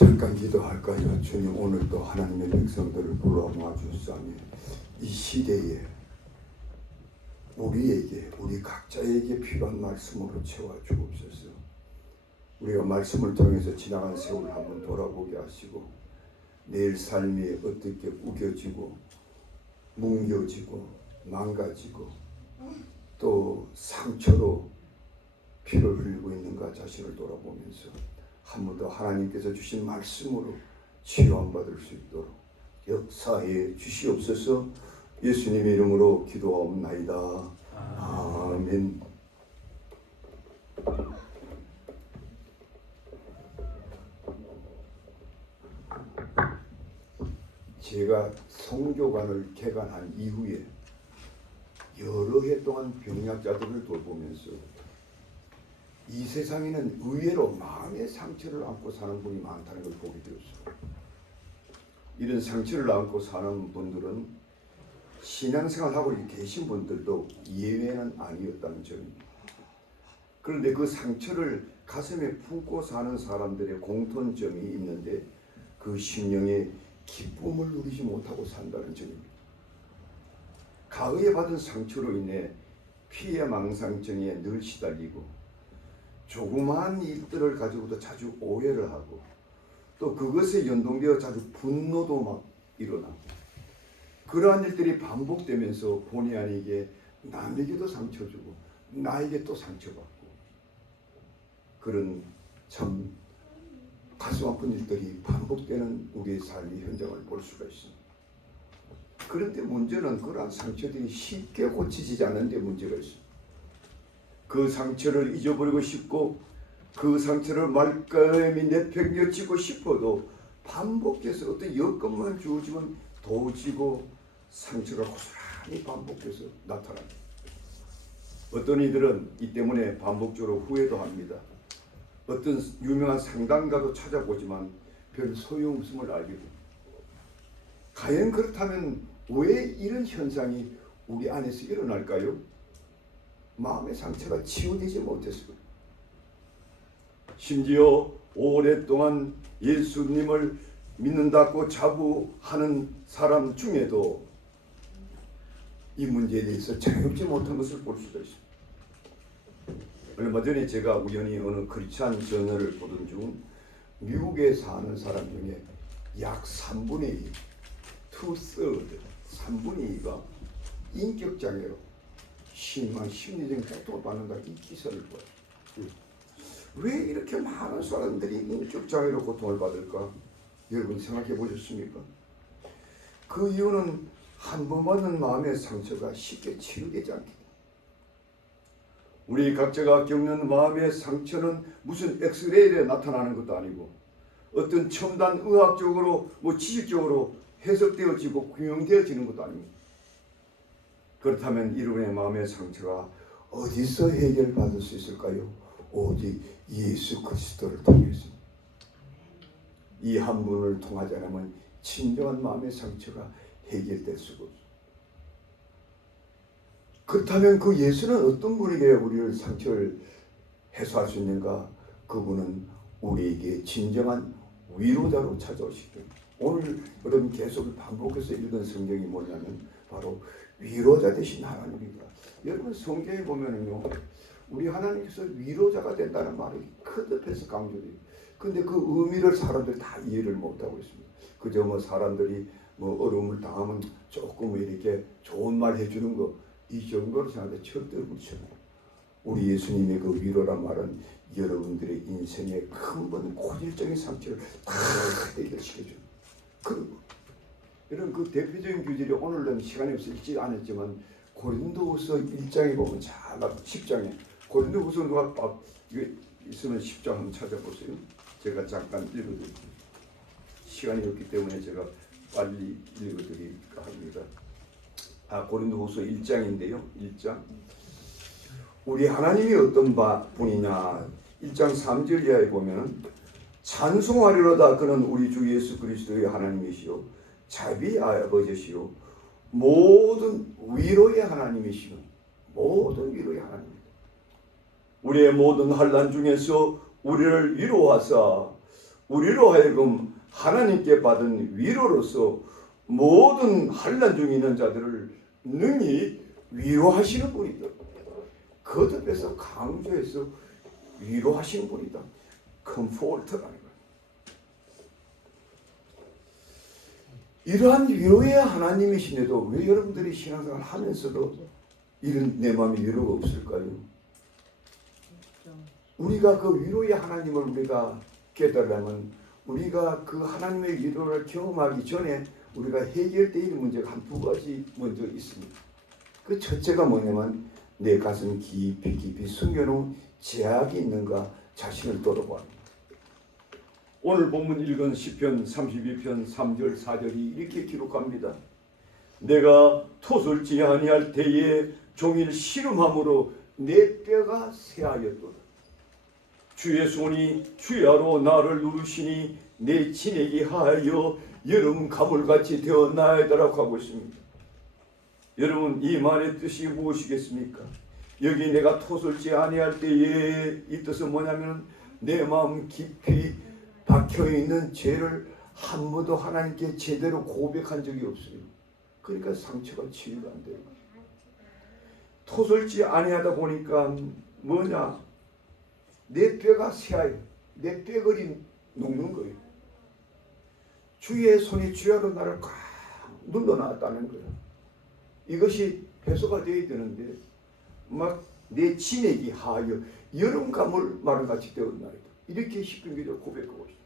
잠깐 기도할까요? 주님, 오늘도 하나님의 백성들을 불러 모아주사니 이 시대에 우리에게, 우리 각자에게 필요한 말씀으로 채워주옵소서. 우리가 말씀을 통해서 지나간 세월을 한번 돌아보게 하시고 내일 삶이 어떻게 우겨지고 뭉겨지고 망가지고 또 상처로 피를 흘리고 있는가 자신을 돌아보면서 한 번 더 하나님께서 주신 말씀으로 치유함받을 수 있도록 역사해 주시옵소서. 예수님의 이름으로 기도하옵나이다. 아멘. 제가 성교관을 개관한 이후에 여러 해 동안 병약자들을 돌보면서 이 세상에는 의외로 마음의 상처를 안고 사는 분이 많다는 걸 보게 되었어요. 이런 상처를 안고 사는 분들은 신앙생활하고 계신 분들도 예외는 아니었다는 점입니다. 그런데 그 상처를 가슴에 품고 사는 사람들의 공통점이 있는데 그 심령의 기쁨을 누리지 못하고 산다는 점입니다. 가해에 받은 상처로 인해 피해 망상증에 늘 시달리고 조그마한 일들을 가지고도 자주 오해를 하고 또 그것에 연동되어 자주 분노도 막 일어나고 그러한 일들이 반복되면서 본의 아니게 남에게도 상처 주고 나에게 또 상처받고 그런 참 가슴 아픈 일들이 반복되는 우리의 삶의 현장을 볼 수가 있습니다. 그런데 문제는 그러한 상처들이 쉽게 고치지지 않는 데 문제가 있습니다. 그 상처를 잊어버리고 싶고 그 상처를 말끔히 내팽개치고 싶어도 반복해서 어떤 여건만 주어지면 도지고 상처가 고스란히 반복해서 나타납니다. 어떤 이들은 이 때문에 반복적으로 후회도 합니다. 어떤 유명한 상담가도 찾아보지만 별 소용없음을 알게 됩니다. 과연 그렇다면 왜 이런 현상이 우리 안에서 일어날까요? 마음의 상처가 치유되지 못했습니다. 심지어 오랫동안 예수님을 믿는다고 자부하는 사람 중에도 이 문제에 대해서 자유롭지 못한 것을 볼 수가 있습니다. 얼마 전에 제가 우연히 어느 크리스찬 저널을 보던 중 미국에 사는 사람 중에 약 3분의 2, 3분의 2가 인격장애로 심한 심리적인 고통을 받는다 이 기사를 봐요. 왜 이렇게 많은 사람들이 인격장애로 고통을 받을까? 여러분 생각해 보셨습니까? 그 이유는 한 번 받는 마음의 상처가 쉽게 치유되지 않기 때문에 우리 각자가 겪는 마음의 상처는 무슨 엑스레이에 나타나는 것도 아니고 어떤 첨단 의학적으로 지식적으로 해석되어지고 규명되어지는 것도 아닙니다. 그렇다면 여러분의 마음의 상처가 어디서 해결받을 수 있을까요? 오직 예수 그리스도를 통해서. 이 한 분을 통하지 않으면 진정한 마음의 상처가 해결될 수가 없습니다. 그렇다면 그 예수는 어떤 분에게 우리를 상처를 해소할 수 있는가? 그분은 우리에게 진정한 위로자로 찾아오시기 때문에 오늘 여러분 계속 반복해서 읽은 성경이 뭐냐면 바로 위로자 되신 하나님입니다. 여러분 성경에 보면은요, 우리 하나님께서 위로자가 된다는 말이 크듯해서 강조돼요. 근데 그 의미를 사람들이 다 이해를 못하고 있습니다. 그저 사람들이 어려움을 당하면 조금 이렇게 좋은 말 해주는 거 이 정도로 생각하는데 절대로 그렇지 않아요. 우리 예수님의 그 위로란 말은 여러분들의 인생의 큰 고질적인 상처를 다 해결시켜줘요. 이런 그 대표적인 규절이 오늘은 시간이 없어 읽지 않았지만 고린도후서 1장에 보면 잘 10장에 고린도후서 누가 이거 있으면 10장 한번 찾아보세요. 제가 잠깐 읽어드릴게요. 시간이 없기 때문에 제가 빨리 읽어드릴까 합니다. 고린도후서 1장인데요. 1장. 우리 하나님이 어떤 분이냐. 1장 3절 이하에 보면 찬송하리로다 그는 우리 주 예수 그리스도의 하나님이시요 자비의 아버지시요 모든 위로의 하나님이시요 모든 위로의 하나님입니다. 우리의 모든 환난 중에서 우리를 위로하사 우리로 하여금 하나님께 받은 위로로서 모든 환난 중에 있는 자들을 능히 위로하시는 분이다. 거듭해서 강조해서 위로하시는 분이다. 컴포트라는 거예요. 이러한 위로의 하나님이신데도 왜 여러분들이 신앙생활 하면서도 이런 내 마음에 위로가 없을까요? 우리가 그 위로의 하나님을 우리가 깨달으려면 우리가 그 하나님의 위로를 경험하기 전에 우리가 해결될 문제가 한 두 가지 먼저 있습니다. 그 첫째가 뭐냐면 내 가슴 깊이 깊이 숨겨놓은 죄악이 있는가 자신을 돌아보아라. 오늘 본문 읽은 시편 32편 3절 4절이 이렇게 기록합니다. 내가 토설지 아니할 때에 종일 씨름함으로 내 뼈가 쇠하였도다. 주의 손이 주야로 나를 누르시니 내 진액이 하여 여름 가물같이 되었나이다라고 하고 있습니다. 여러분 이 말의 뜻이 무엇이겠습니까? 여기 내가 토설지 아니할 때에 이 뜻은 뭐냐면 내 마음 깊이 박혀있는 죄를 한 번도 하나님께 제대로 고백한 적이 없어요. 그러니까 상처가 치유가 안 돼요. 토설지 아니하다 보니까 뭐냐? 내 뼈가 쇠하여 내 뼈걸이 녹는 거예요. 주의 손이 주야로 나를 꽉 눌러놨다는 거예요. 이것이 해소가 되어야 되는데 막 내 진액이 하여 여름 가물 마른같이 되었나이다. 이렇게 십중기도 고백하고 있어요.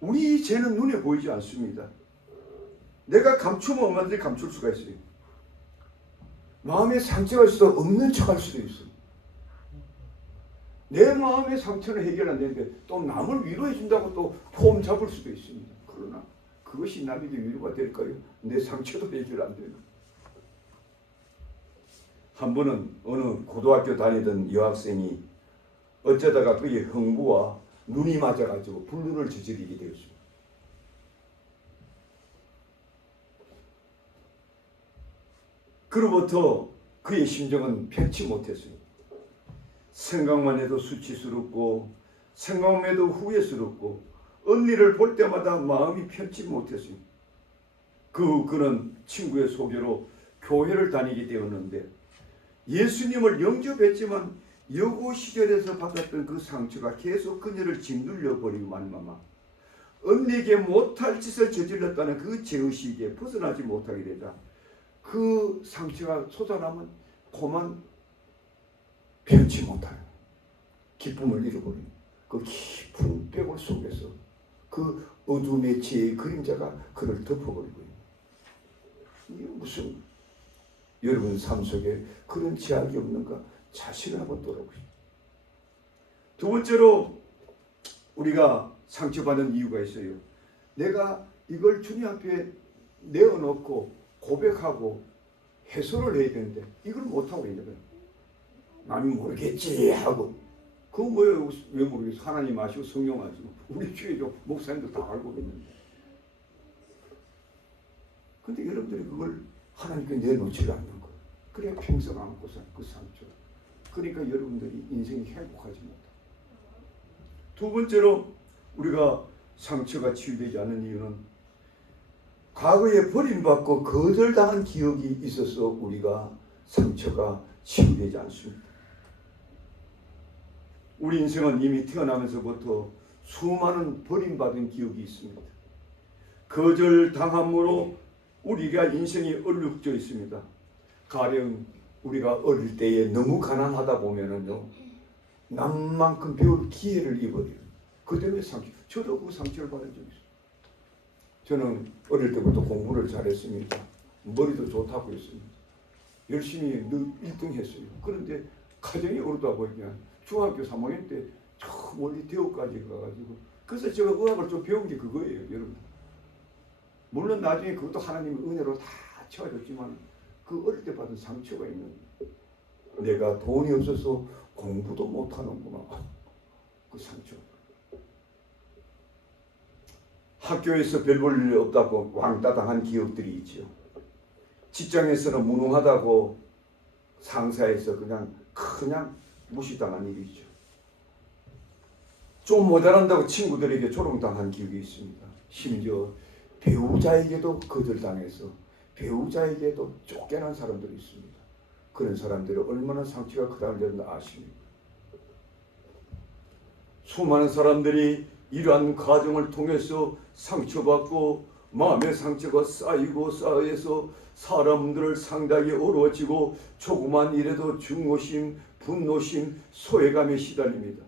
우리 죄는 눈에 보이지 않습니다. 내가 감추면 얼마든지 감출 수가 있어요. 마음에 상처가 있어도 없는 척 할 수도 있어요. 내 마음의 상처는 해결 안 되는데 또 남을 위로해 준다고 또 폼 잡을 수도 있습니다. 그러나 그것이 남에게 위로가 될까요? 내 상처도 해결 안 되는. 한 번은 어느 고등학교 다니던 여학생이 어쩌다가 그의 형부와 눈이 맞아가지고 불륜을 저지르게 되었습니다. 그로부터 그의 심정은 편치 못했어요. 생각만 해도 수치스럽고 생각만 해도 후회스럽고 언니를 볼 때마다 마음이 편치 못했어요. 그는 친구의 소개로 교회를 다니게 되었는데 예수님을 영접했지만 여고 시절에서 받았던 그 상처가 계속 그녀를 짓눌려 버리고 말미암아 언니에게 못할 짓을 저질렀다는 그 죄의식에 벗어나지 못하게 되자 그 상처가 솟아나면 그만 편치 못하는 기쁨을 잃어버리는 그 깊은 뼈골 속에서 그 어둠의 죄의 그림자가 그를 덮어버리고 있는. 이게 무슨 여러분 삶 속에 그런 죄악이 없는가 자신을 한번 돌아보십시오. 두 번째로 우리가 상처받는 이유가 있어요. 내가 이걸 주님 앞에 내어놓고 고백하고 해소를 해야 되는데 이걸 못하고 있는 거예요. 남이 모르겠지 하고 그거 뭐예요? 왜 모르겠어? 하나님 아시고 성령 아시고 우리 교회도 목사님도 다 알고 있는데 근데 여러분들이 그걸 하나님께 내놓지 않는 거예요. 그래야 평생 안고 산 그 상처. 그러니까 여러분들이 인생이 행복하지 못해요. 두 번째로 우리가 상처가 치유되지 않는 이유는 과거에 버림받고 거절당한 기억이 있어서 우리가 상처가 치유되지 않습니다. 우리 인생은 이미 태어나면서부터 수많은 버림받은 기억이 있습니다. 거절당함으로 우리가 인생이 얼룩져 있습니다. 가령 우리가 어릴 때에 너무 가난하다 보면은요 남만큼 배울 기회를 잃어버려요. 그 때문에 상처. 저도 그 상처를 받은 적이 있어요. 저는 어릴 때부터 공부를 잘했습니다. 머리도 좋다고 했습니다. 열심히 늘 1등 했어요. 그런데 가정이 어르다 보니까 중학교 3학년 때 저 멀리 대구까지 가가지고 그래서 제가 의학을 좀 배운 게 그거예요. 여러분. 물론 나중에 그것도 하나님의 은혜로 다 채워졌지만 그 어릴 때 받은 상처가 있는 내가 돈이 없어서 공부도 못하는구나. 그 상처. 학교에서 별 볼 일 없다고 왕따 당한 기억들이 있죠. 직장에서는 무능하다고 상사에서 그냥 무시당한 일이죠. 좀 모자란다고 친구들에게 조롱당한 기억이 있습니다. 심지어 배우자에게도 거절당해서 배우자에게도 쫓겨난 사람들이 있습니다. 그런 사람들이 얼마나 상처가 크다는 걸 아십니까? 수많은 사람들이 이러한 과정을 통해서 상처받고 마음의 상처가 쌓이고 쌓여서 사람들을 상당히 어려워지고 조그만 일에도 증오심, 분노심, 소외감에 시달립니다.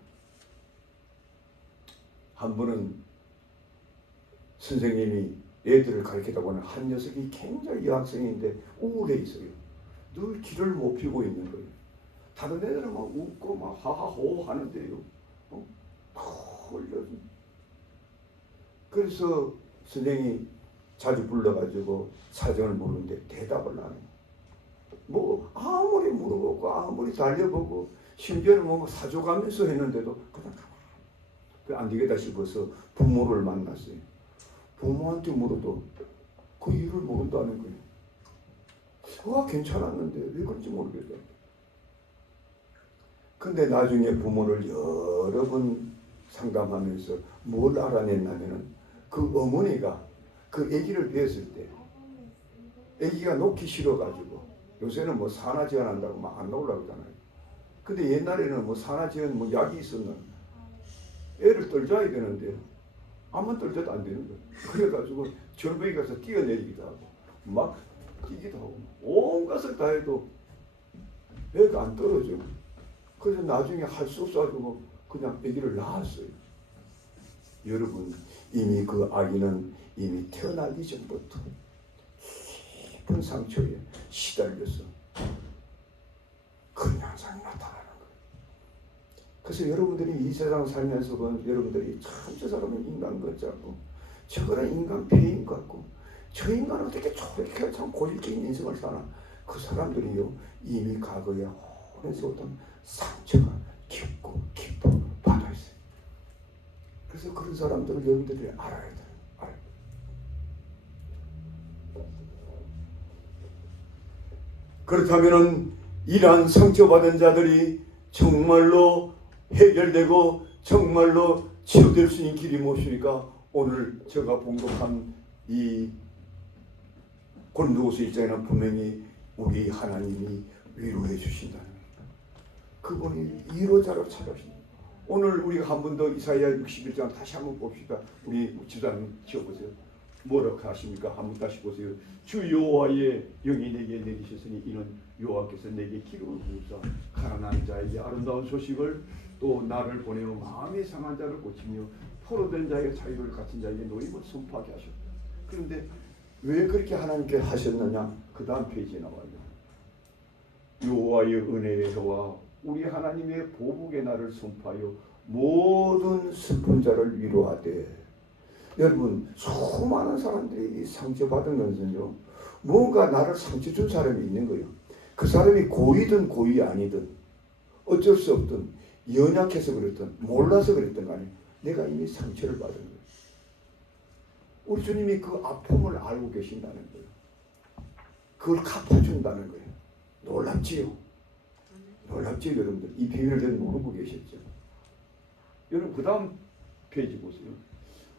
한 번은 선생님이 애들을 가르치다 보는 한 녀석이 굉장히 여학생인데 우울해 있어요. 늘 길을 못 피고 있는 거예요. 다른 애들은 막 웃고 막 하하호 하는데요. 그래서 선생님이 자주 불러가지고 사정을 물었는데 대답을 안 해요. 뭐 아무리 물어보고 아무리 달려보고 심지어는 뭐 사줘가면서 했는데도 그냥 안 되겠다 싶어서 부모를 만났어요. 부모한테 물어도 그 이유를 모른다는 거예요. 괜찮았는데 왜 그런지 모르겠다. 근데 나중에 부모를 여러 번 상담하면서 뭘 알아냈냐면은 그 어머니가 그 아기를 뵀을 때 아기가 놓기 싫어가지고 요새는 뭐 산화제한한다고 막 안 나오려고 하잖아요. 근데 옛날에는 뭐 산화제한 뭐 약이 있었는 애를 떨줘야 되는데 아무만 떨줘도 안 되는 거예요. 그래가지고 절벽에 가서 뛰어내리기도 하고 막 뛰기도 하고 온 것을 다 해도 애가 안 떨어져. 그래서 나중에 할 수 없어가지고 그냥 아기를 낳았어요. 여러분 이미 그 아기는 이미 태어나기 전부터 깊은 상처에 시달려서 그런 현상이 나타나는 거예요. 그래서 여러분들이 이 세상 살면서 여러분들이 참 저 사람은 인간 같고 저거는 인간 비인 같고 저 인간은 어떻게 저렇게 참 고질적인 인생을 사나. 그 사람들이요 이미 과거에 오랜 어떤 상처가 깊고 깊어 받아 있어요. 그래서 그런 사람들을 여러분들이 알아야 돼요. 그렇다면은 이러한 상처받은 자들이 정말로 해결되고 정말로 치유될 수 있는 길이 무엇입니까? 오늘 제가 봉독한 이 고린도후서 1장에는 분명히 우리 하나님이 위로해 주신다는 겁니다. 그분이 위로자로 찾아오신다. 오늘 우리가 한 번 더 이사야 61장 다시 한번 봅시다. 우리 집사님 지어보세요. 뭐라고 하십니까? 한번 다시 보세요. 주 여호와의 영이 내게 내리셨으니 이는 여호와께서 내게 기름을 부으사 가난한 자에게 아름다운 소식을 또 나를 보내어 마음이 상한 자를 고치며 포로된 자에게 자유를 갖춘 자에게 노임을 선포하게 하셨다. 그런데 왜 그렇게 하나님께 하셨느냐? 그 다음 페이지에 나와요. 여호와의 은혜의 해와 우리 하나님의 보복의 날을 선포하여 모든 슬픈 자를 위로하되. 여러분 수많은 사람들이 상처받은 것은요 뭔가 나를 상처 준 사람이 있는 거예요. 그 사람이 고이든 고이 아니든 어쩔 수 없든 연약해서 그랬든 몰라서 그랬든 간에 내가 이미 상처를 받은 거예요. 우리 주님이 그 아픔을 알고 계신다는 거예요. 그걸 갚아준다는 거예요. 놀랍지요? 놀랍지요 여러분들? 이 비밀을 모르고 계셨죠? 여러분 그 다음 페이지 보세요.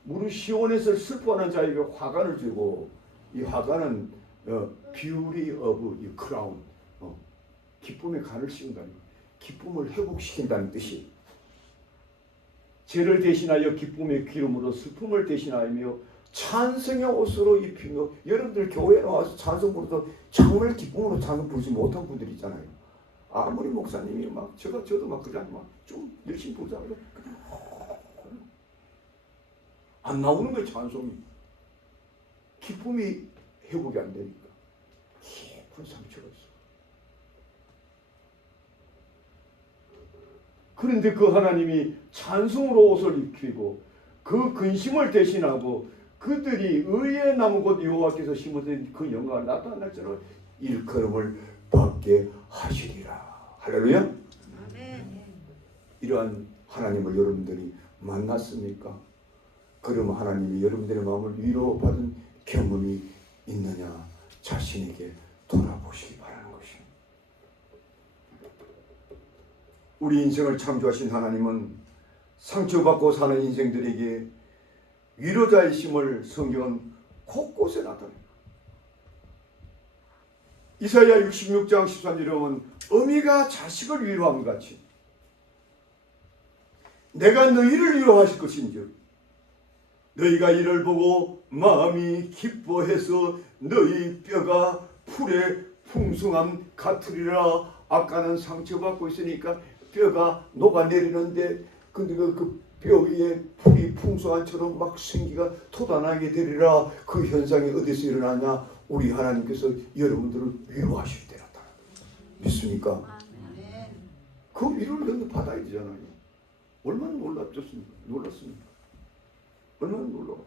무릇 시온에서 슬퍼하는 자에게 화관을 주고 이 화관은 beauty of crown 기쁨의 관을 씌운다는 거예요. 기쁨을 회복시킨다는 뜻이 죄를 대신하여 기쁨의 기름으로 슬픔을 대신하며 찬송의 옷으로 입히며 여러분들 교회에 와서 찬송 부르도 정말 기쁨으로 찬송 부르지 못한 분들이 있잖아요. 아무리 목사님이 막 저도 막 그냥 막 좀 열심히 부르자 그래 그냥 안 나오는 거예요. 찬송이. 기쁨이 회복이 안 되니까 깊은 상처가 있어. 그런데 그 하나님이 찬송으로 옷을 입히고 그 근심을 대신하고 그들이 의의 나무 곧 여호와께서 심으신 그 영광을 나타날 자로 일컬음을 받게 하시리라. 할렐루야. 이러한 하나님을 여러분들이 만났습니까? 그러면 하나님이 여러분들의 마음을 위로받은 경험이 있느냐 자신에게 돌아보시기 바라는 것입니다. 우리 인생을 창조하신 하나님은 상처받고 사는 인생들에게 위로자이심을 성경은 곳곳에 나타냅니다. 이사야 66장 13절에 보면 어미가 자식을 위로함 같이 내가 너희를 위로하실 것인즉 너희가 이를 보고 마음이 기뻐해서 너희 뼈가 풀의 풍성함 같으리라. 아까는 상처받고 있으니까 뼈가 녹아내리는데 근데 그 뼈 위에 풀이 풍성한처럼 막 생기가 돋아나게 되리라. 그 현상이 어디서 일어나냐? 우리 하나님께서 여러분들을 위로하실 때라다. 믿습니까? 그 위로를 받아야 되잖아요. 얼마나 놀랐습니까? 얼마나 놀라워.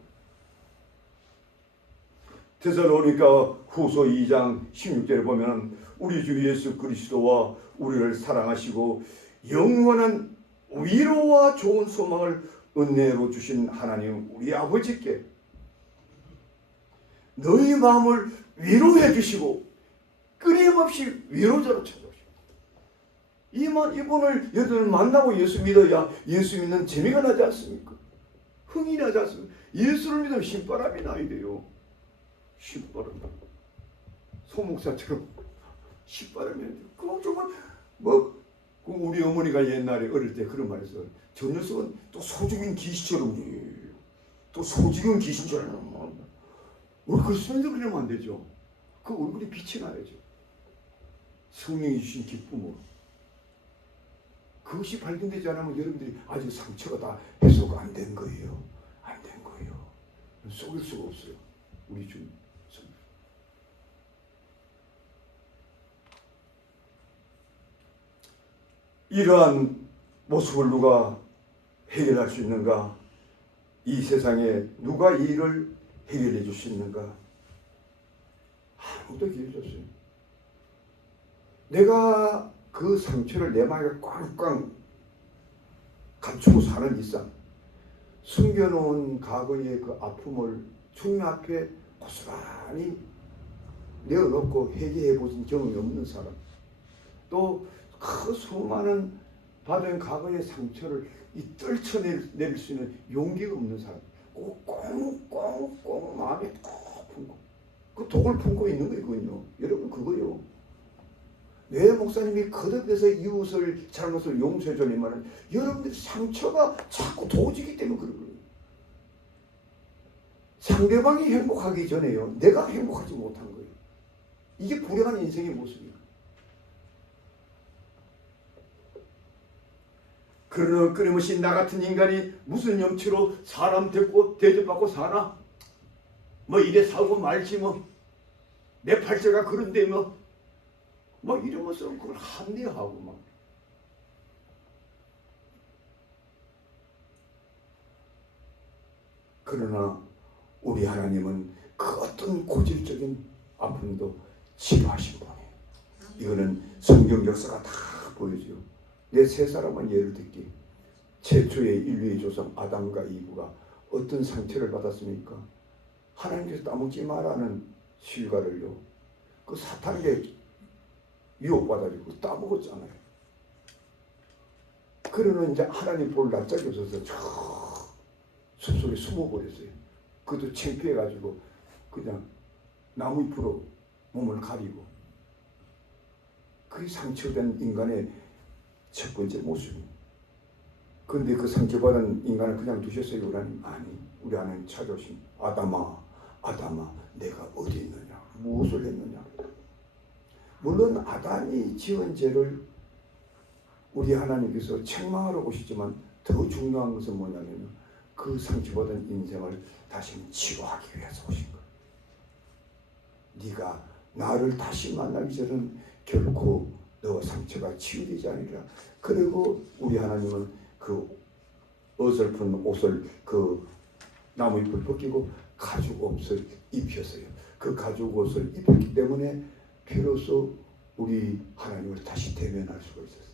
데살로니가 후서 2장 16절에 보면 우리 주 예수 그리스도와 우리를 사랑하시고 영원한 위로와 좋은 소망을 은혜로 주신 하나님 우리 아버지께 너희 마음을 위로해 주시고 끊임없이 위로자로 찾아오시고 이분을 여러분 만나고 예수 믿어야 예수 믿는 재미가 나지 않습니까? 흥이 나지 않습니까? 예수를 믿으면 신바람이 나야 돼요. 신바람. 소목사처럼 신바람이 나야 돼요. 그럼 정말 우리 어머니가 옛날에 어릴 때 그런 말했어요. 저 녀석은 또 소죽인 귀신처럼 또 소죽인 귀신처럼 우리 그리스도인들 그러면 안 되죠. 그 얼굴에 빛이 나야죠. 성령이 주신 기쁨으로. 그것이 발견되지 않으면 여러분들이 아직 상처가 다 해소가 안 된 거예요. 안 된 거예요. 속일 수가 없어요. 우리 주님. 이러한 모습을 누가 해결할 수 있는가? 이 세상에 누가 이 일을 해결해 줄 수 있는가? 아무도 해결해 줬어요. 내가 그 상처를 내 마음에 꽝꽝 감추고 사는 이상 숨겨놓은 과거의 그 아픔을 주님 앞에 고스란히 내어놓고 회개해 보신 경험이 없는 사람, 또 그 수많은 받은 과거의 상처를 떨쳐낼 수 있는 용기가 없는 사람, 꽁꽁꽁꽁 마음에 꼭 품고 그 독을 품고 있는 거거든요. 여러분 그거요. 왜 목사님이 거듭해서 이웃을 잘못을 용서해 주냐면 여러분들 상처가 자꾸 도지기 때문에 그런 거예요. 상대방이 행복하기 전에요. 내가 행복하지 못한 거예요. 이게 불행한 인생의 모습이에요. 그러나 끊임없이 나 같은 인간이 무슨 염치로 사람 대접받고 사나? 뭐 이래 사고 말지 뭐. 내 팔자가 그런데 뭐 이러면서 그걸 합리화하고 막. 그러나 우리 하나님은 그 어떤 고질적인 아픔도 치료하신 분이에요. 이거는 성경 역사가 다 보여줘요. 내 세 사람은 예를 들기. 최초의 인류의 조상 아담과 이브가 어떤 상처를 받았습니까? 하나님께서 따먹지 말라는 실과를요. 그 사탄에게 유혹받아가지고 따먹었잖아요. 그러면 이제 하나님 볼 낯짝이 없어서 저 숲속에 숨어버렸어요. 그것도 창피해가지고 그냥 나무 잎으로 몸을 가리고. 그게 상처된 인간의 첫 번째 모습입니다. 그런데 그 상처받은 인간을 그냥 두셨어요, 우리 하나님? 아니, 우리 하나님 찾아오신 아담아, 내가 어디 있느냐? 무엇을 했느냐? 물론 아담이 지은 죄를 우리 하나님께서 책망하러 오시지만 더 중요한 것은 뭐냐면 그 상처받은 인생을 다시 치유하기 위해서 오신 거예요. 네가 나를 다시 만나기 전에는 결코 너 상처가 치유되지 않으리라. 그리고 우리 하나님은 그 어설픈 옷을 그 나무잎을 벗기고 가죽 옷을 입혔어요. 그 가죽 옷을 입혔기 때문에 비로소 우리 하나님을 다시 대면할 수가 있었어요.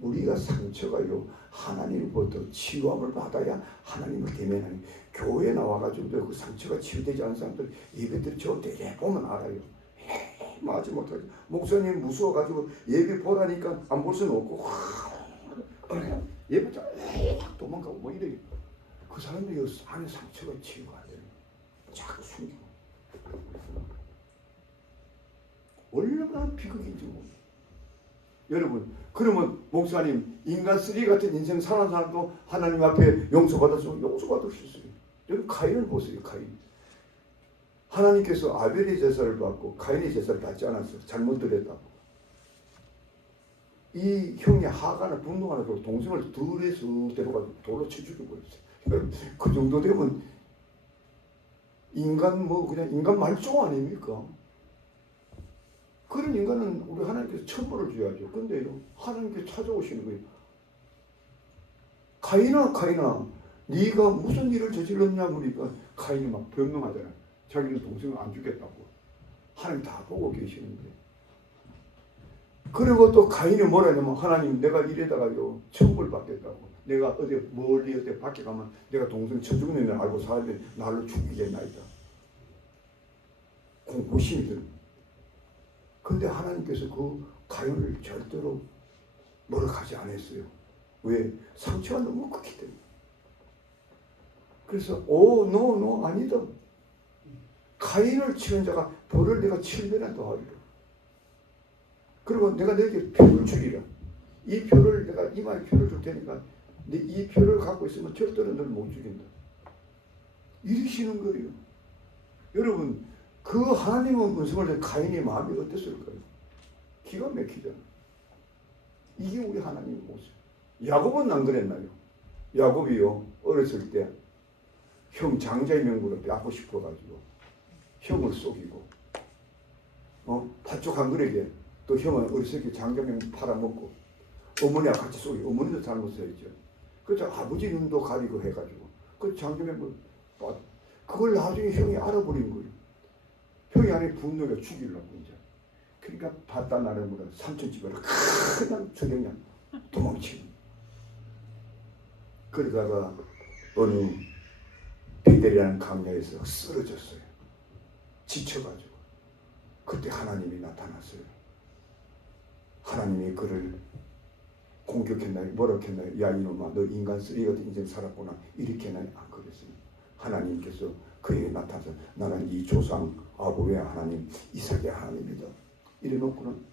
우리가 상처가요 하나님부터 치유함을 받아야 하나님을 대면하는. 교회에 나와가지고 그 상처가 치유되지 않은 사람들 예배들 저 대개 보면 알아요. 마지 못하지. 목사님 무서워가지고 예배 보라니까 안 볼 수는 없고 예배 잘 도망가고 뭐 이래. 그 사람들이 안에 상처가 치유가 안 되는 거야. 자꾸 숨기고. 얼마나 비극인지 모르겠어요. 여러분, 그러면 목사님 인간 쓰레기 같은 인생 사는 사람도 하나님 앞에 용서받았으면 용서받을 수 있어요. 여기 가인을 보세요. 가인. 하나님께서 아벨의 제사를 받고 가인의 제사를 받지 않았어요. 잘못 드렸다고. 이 형이 하간을 분노하고 동생을 들에서 데려가서 돌로 쳐 죽여버렸어요. 그 정도 되면 인간 그냥 인간 말종 아닙니까? 그런 인간은 우리 하나님께서 천벌을 줘야죠. 근데요, 하나님께서 찾아오시는 거예요. 가인아, 네가 무슨 일을 저질렀냐 그러니까 가인이 막 변명하잖아요. 자기는 동생을 안 죽겠다고. 하나님 다 보고 계시는데. 그리고 또 가인이 뭐라 하냐면 하나님 내가 이래다가요 천벌 받겠다고. 내가 멀리 어디 밖에 가면 내가 동생 쳐 죽는 줄 알고 살면 날로 죽이겠나이다. 공포심이 드는 거예요. 근데 하나님께서 그 가인을 절대로 노력하지 않았어요. 왜? 상처가 너무 크기 때문에. 그래서 노 아니다. 가인을 치는 자가 벌을 내가 7배나 더하리라. 그리고 내가 너에게 표를 주리라. 이 표를 내가 이마에 표를 줄 테니까 이 표를 갖고 있으면 절대로 너를 못 죽인다. 이러시는 거예요. 여러분, 그 하나님의 말씀을 듣는 가인의 마음이 어땠을까요? 기가 막히잖아. 이게 우리 하나님의 모습. 야곱은 안 그랬나요? 야곱이요 어렸을 때 형 장자의 명분을 빼앗고 싶어가지고 형을 속이고 팥죽 한 그릇에 또 형은 어렸을 때 장자 명분 팔아먹고 어머니와 같이 속이고 어머니도 잘못했죠. 그래서 아버지 눈도 가리고 해가지고 그 장자 명분 그걸 나중에 형이 알아버린 거예요. 형이 안에 분노가 죽이려고 이제. 그러니까 바다 나름으로 삼촌집으로 그냥 저녁냥 도망치고. 그러다가 어느 베델이라는 강야에서 쓰러졌어요. 지쳐가지고. 그때 하나님이 나타났어요. 하나님이 그를 공격했나요? 뭐라고 했나요? 야 이놈아 너 인간 쓰레기 같은 인생 살았구나. 이렇게 했나요? 안 그랬어요. 하나님께서 그에게 나타나서 나는 이 조상 아버지의 하나님 이삭의 하나님이다. 이래놓고는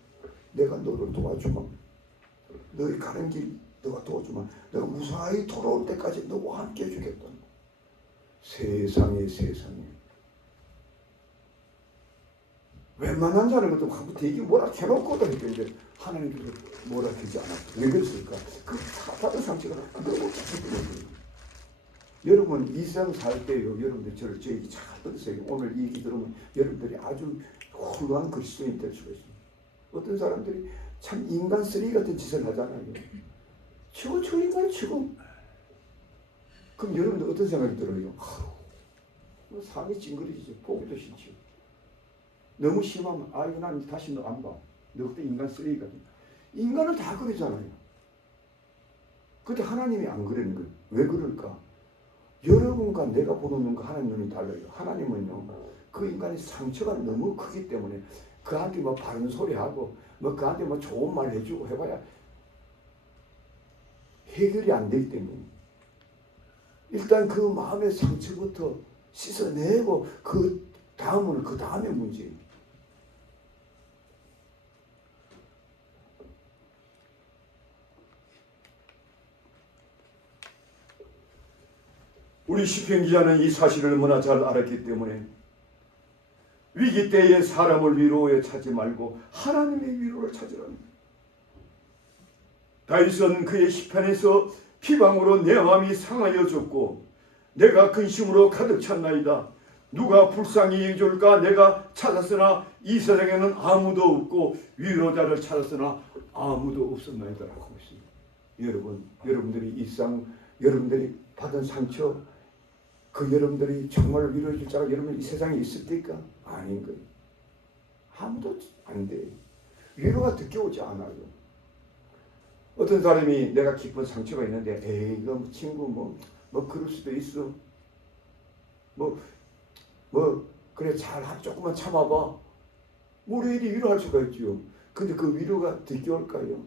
내가 너를 도와주마. 너희 가는 길 너가 도와주마. 내가 무사히 돌아올 때까지 너와 함께 해주겠다. 세상에 웬만한 자는 것도 한번 되게 뭐라 해놓고도 이제 하나님께서 뭐라 하지 않았어요. 왜 그랬을까? 그 받은 상처가 너무 깊거든요. 여러분 이 세상 살 때요, 여러분들 저 얘기 잘 들으세요. 오늘 이 얘기 들으면 여러분들이 아주 훌륭한 그리스도인이 될 수가 있습니다. 어떤 사람들이 참 인간 쓰레기 같은 짓을 하잖아요. 저 인간 치고. 그럼 여러분들 어떤 생각이 들어요? 삶이 찡그리지, 보기도 싫지. 너무 심하면 이거 난 다시 너 안 봐. 너 그때 인간 쓰레기 같은. 인간은 다 그러잖아요. 근데 하나님이 안 그러는 거예요. 왜 그럴까? 여러분과 내가 보는 눈과 하나님 눈이 달라요. 하나님은요, 그 인간의 상처가 너무 크기 때문에 그한테 뭐 바른 소리 하고 뭐 그한테 뭐 좋은 말 해주고 해봐야 해결이 안 되기 때문에 일단 그 마음의 상처부터 씻어내고 그 다음의 문제예요. 우리 시편 기자는 이 사실을 너무나 잘 알았기 때문에 위기 때에 사람을 위로에 찾지 말고 하나님의 위로를 찾으라는 거예요. 다윗은 그의 시편에서 비방으로 내 마음이 상하여졌고 내가 근심으로 가득 찼나이다. 누가 불쌍히 여겨줄까? 내가 찾았으나 이 세상에는 아무도 없고 위로자를 찾았으나 아무도 없었나이다 라고 있습니다. 여러분들이 일상 여러분들이 받은 상처 그 여러분들이 정말 위로해 줄 자가 여러분 이 세상에 있을까? 아닌 거예요. 아무도 안 돼요. 위로가 듣게 오지 않아요. 어떤 사람이 내가 깊은 상처가 있는데 에이 이거 친구 뭐 그럴 수도 있어. 뭐 그래 잘 조금만 참아봐. 우리 일이 위로할 수가 있죠. 근데 그 위로가 듣기 올까요?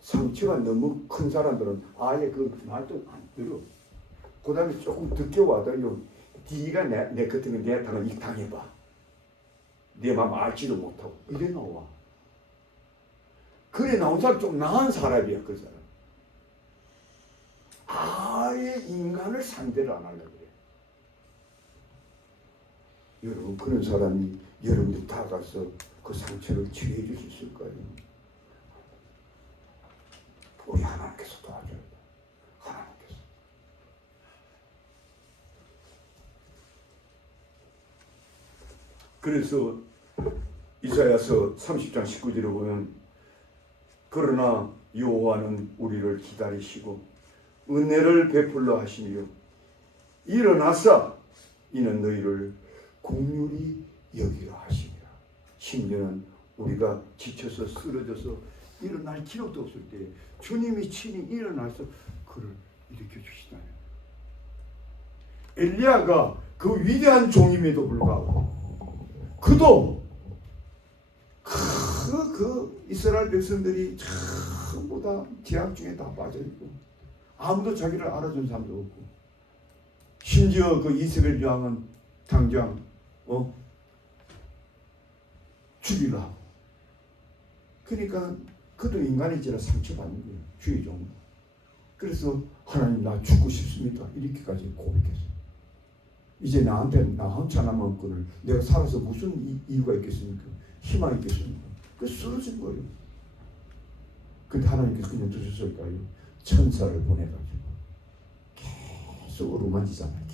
상처가 너무 큰 사람들은 아예 그 말도 안 들어. 그 다음에 조금 듣게 와도요. 네가 내 같은 거 내가 당해봐. 내 마음 알지도 못하고 이래 나와. 그래 나온 사람 좀 나은 사람이야. 그 사람. 아예 인간을 상대를 안 하려고 그래. 여러분 그런 사람이 여러분들 다가서 그 상처를 치유해 주실 수 있을까요? 우리 하나님께서 도와줘야 돼. 하나님께서. 그래서 이사야서 30장 19절에 보면 그러나 여호와는 우리를 기다리시고 은혜를 베풀러 하시며 일어나사 이는 너희를 긍휼히 여기려 하시니라. 심지어는 우리가 지쳐서 쓰러져서 일어날 기력도 없을 때 주님이 친히 일어나서 그를 일으켜 주시다니. 엘리야가 그 위대한 종임에도 불구하고 그도 그 이스라엘 백성들이 전부 다 재앙 중에 다 빠져있고 아무도 자기를 알아준 사람도 없고 심지어 그 이세벨 왕은 당장 죽이려 하고 그러니까 그도 인간이지라 상처받는 거예요. 주의 종. 그래서 하나님 나 죽고 싶습니다. 이렇게까지 고백했어요. 이제 나한테 나 혼자 남았거늘 내가 살아서 무슨 이유가 있겠습니까? 희망이 있겠습니까? 그래서 쓰러진 거예요. 근데 하나님께서 그냥 두셨을까요? 천사를 보내가지고 계속 어루만지잖아요.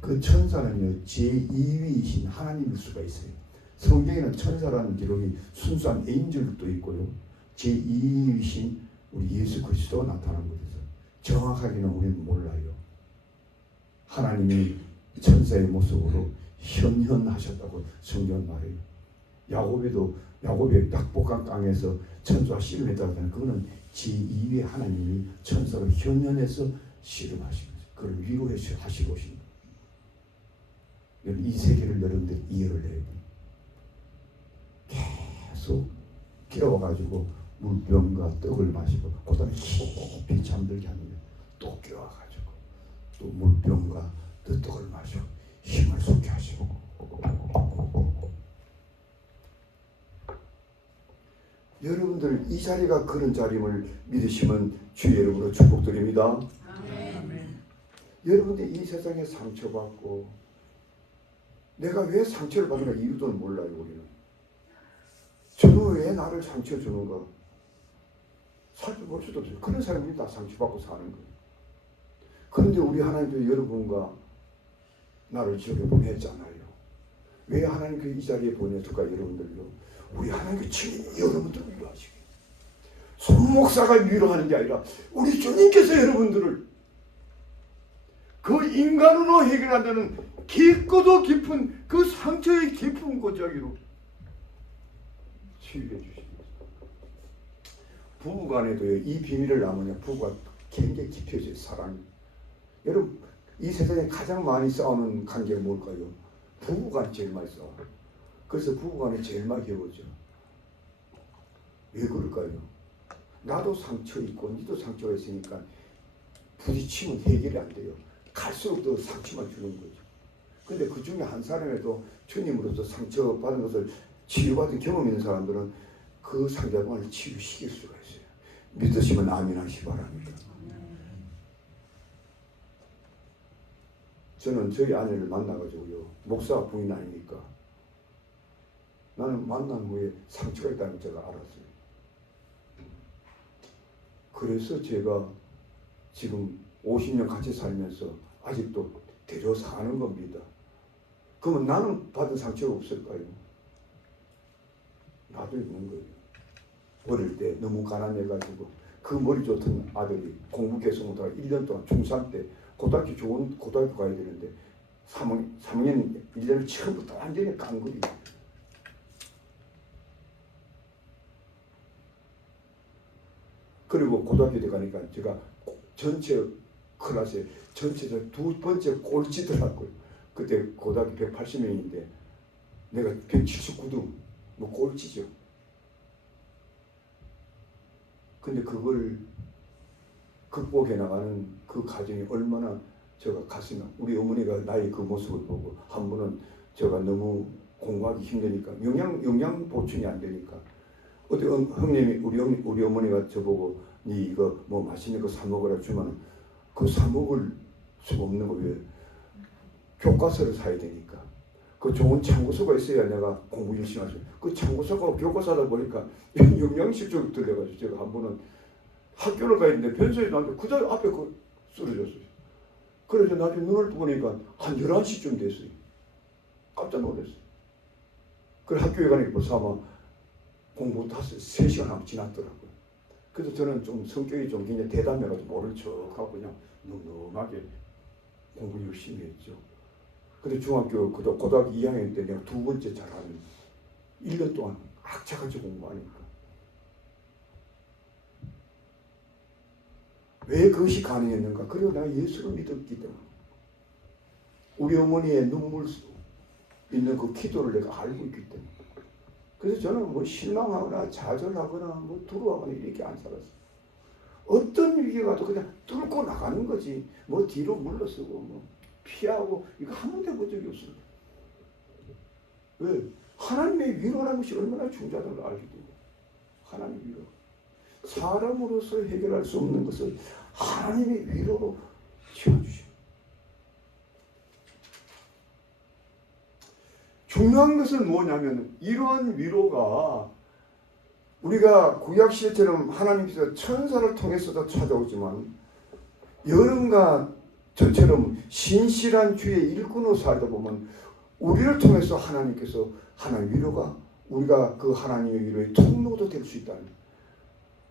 그 천사는요 제2위이신 하나님일 수가 있어요. 성경에는 천사라는 기록이 순수한 에인절도 있고요. 제2위이신 우리 예수 그리스도가 나타난 것에서 정확하게는 우리는 몰라요. 하나님이 천사의 모습으로 현현하셨다고 성경은 말해요. 야곱이 낙복강 땅에서 천사와 씨름했다고 하잖아요. 그거는 제2위 하나님이 천사로 현현해서 씨름하신 거죠. 그걸 위로해서 하시고 오신 거예요. 이 세계를 여러분들 이해를 해야 돼요. 계속 깨워가지고 물병과 떡을 마시고 그 다음에 깊이 잠들게 하면 또 깨워가지고 또 물병과 그 떡을 마시고 힘을 솟게 하시고 여러분들 이 자리가 그런 자림을 믿으시면 주의 이름으로 축복드립니다. 아멘. 여러분들 이 세상에 상처받고 내가 왜 상처를 받는가 이유도 몰라요. 우리는 저는 왜 나를 상처 주는가 살펴볼 수도 없어요. 그런 사람들이 다 상처받고 사는 거예요. 그런데 우리 하나님도 여러분과 나를 지옥에 보냈잖아요. 왜 하나님께 이 자리에 보냈을까? 여러분들요. 우리 하나님께 친히 여러분들을 위로하시게. 손목사가 위로하는 게 아니라 우리 주님께서 여러분들을 그 인간으로 해결한다는 깊고도 깊은 그 상처의 깊은 고자기로 치유해 주십니다. 부부간에도요. 이 비밀을 나누면 부부가 굉장히 깊어져요. 사랑이. 여러분 이 세상에 가장 많이 싸우는 관계가 뭘까요? 부부간이 제일 많이 싸워요. 그래서 부부간에 제일 많이 헤어져. 왜 그럴까요? 나도 상처 있고 니도 상처가 있으니까 부딪히면 해결이 안 돼요. 갈수록 더 상처만 주는 거죠. 근데 그 중에 한 사람에도 주님으로서 상처받은 것을 치유받은 경험 있는 사람들은 그 상대방을 치유시킬 수가 있어요. 믿으시면 아멘 하시기 바랍니다. 저는 저희 아내를 만나가지고요. 목사 부인 아니니까 나는 만난 후에 상처가 있다는 제가 알았어요. 그래서 제가 지금 50년 같이 살면서 아직도 데려 사는 겁니다. 그러면 나는 받은 상처가 없을까요? 나도 있는 거예요. 어릴 때 너무 가난해가지고 그 머리 좋던 아들이 공부 계속 못하고 1년 동안 중3 때 고등학교 좋은 고등학교 가야 되는데 3학년 1년을 처음부터 완전히 깡그리. 그리고 고등학교 때 가니까 제가 전체 클래스에 전체적 두 번째 꼴찌더라고요. 그때 고등학교 180명인데 내가 179등. 뭐 꼴찌죠. 근데 그걸 극복해 나가는 그 과정이 얼마나 제가 가슴에, 우리 어머니가 나의 그 모습을 보고, 한 번은 제가 너무 공부하기 힘드니까 영양 보충이 안 되니까 어디 형님이 우리 어머니가 저보고 니 이거 뭐 맛있는 거 사 먹으라 주면 그 사 먹을 수가 없는 거. 왜? 교과서를 사야 되니까. 그 좋은 참고서가 있어야 내가 공부 열심히 하죠. 그 참고서가 교과서다 보니까 영양실조가 들려가지고 제가 한 번은 학교를 가 있는데 변소에 나한테 그 자리 앞에 그 쓰러졌어요. 그래서 나중에 눈을 보니까 한 11시쯤 됐어요. 깜짝 놀랐어요. 그래 학교에 가니까 벌써 아마 공부 3시간 하면 지났더라고요. 그래서 저는 좀 성격이 좀 굉장히 대담해가지고 모른 척하고 그냥 늠름하게 공부 열심히 했죠. 근데 중학교, 고등학교 2학년 때 내가 2번째 잘하는 1년 동안 악착같이 공부하니까. 왜 그것이 가능했는가? 그리고 내가 예수를 믿었기 때문에. 우리 어머니의 눈물 있는 그 기도를 내가 알고 있기 때문에. 그래서 저는 뭐 실망하거나 좌절하거나 뭐 두려워하거나 이렇게 안 살았어요. 어떤 위기가 와도 그냥 뚫고 나가는 거지. 뭐 뒤로 물러서고 뭐 피하고 이거 한 번도 해본 적이 없습니다. 왜? 하나님의 위로라는 것이 얼마나 중요하다는 걸 알기 때문에. 하나님의 위로. 사람으로서 해결할 수 없는 것을 하나님의 위로로 채워주십니다. 중요한 것은 뭐냐면 이러한 위로가 우리가 구약시대처럼 하나님께서 천사를 통해서도 찾아오지만 여름과 저처럼 신실한 주의 일꾼으로 살다 보면 우리를 통해서 하나님께서 하나님 위로가 우리가 그 하나님의 위로의 통로도 될 수 있다는,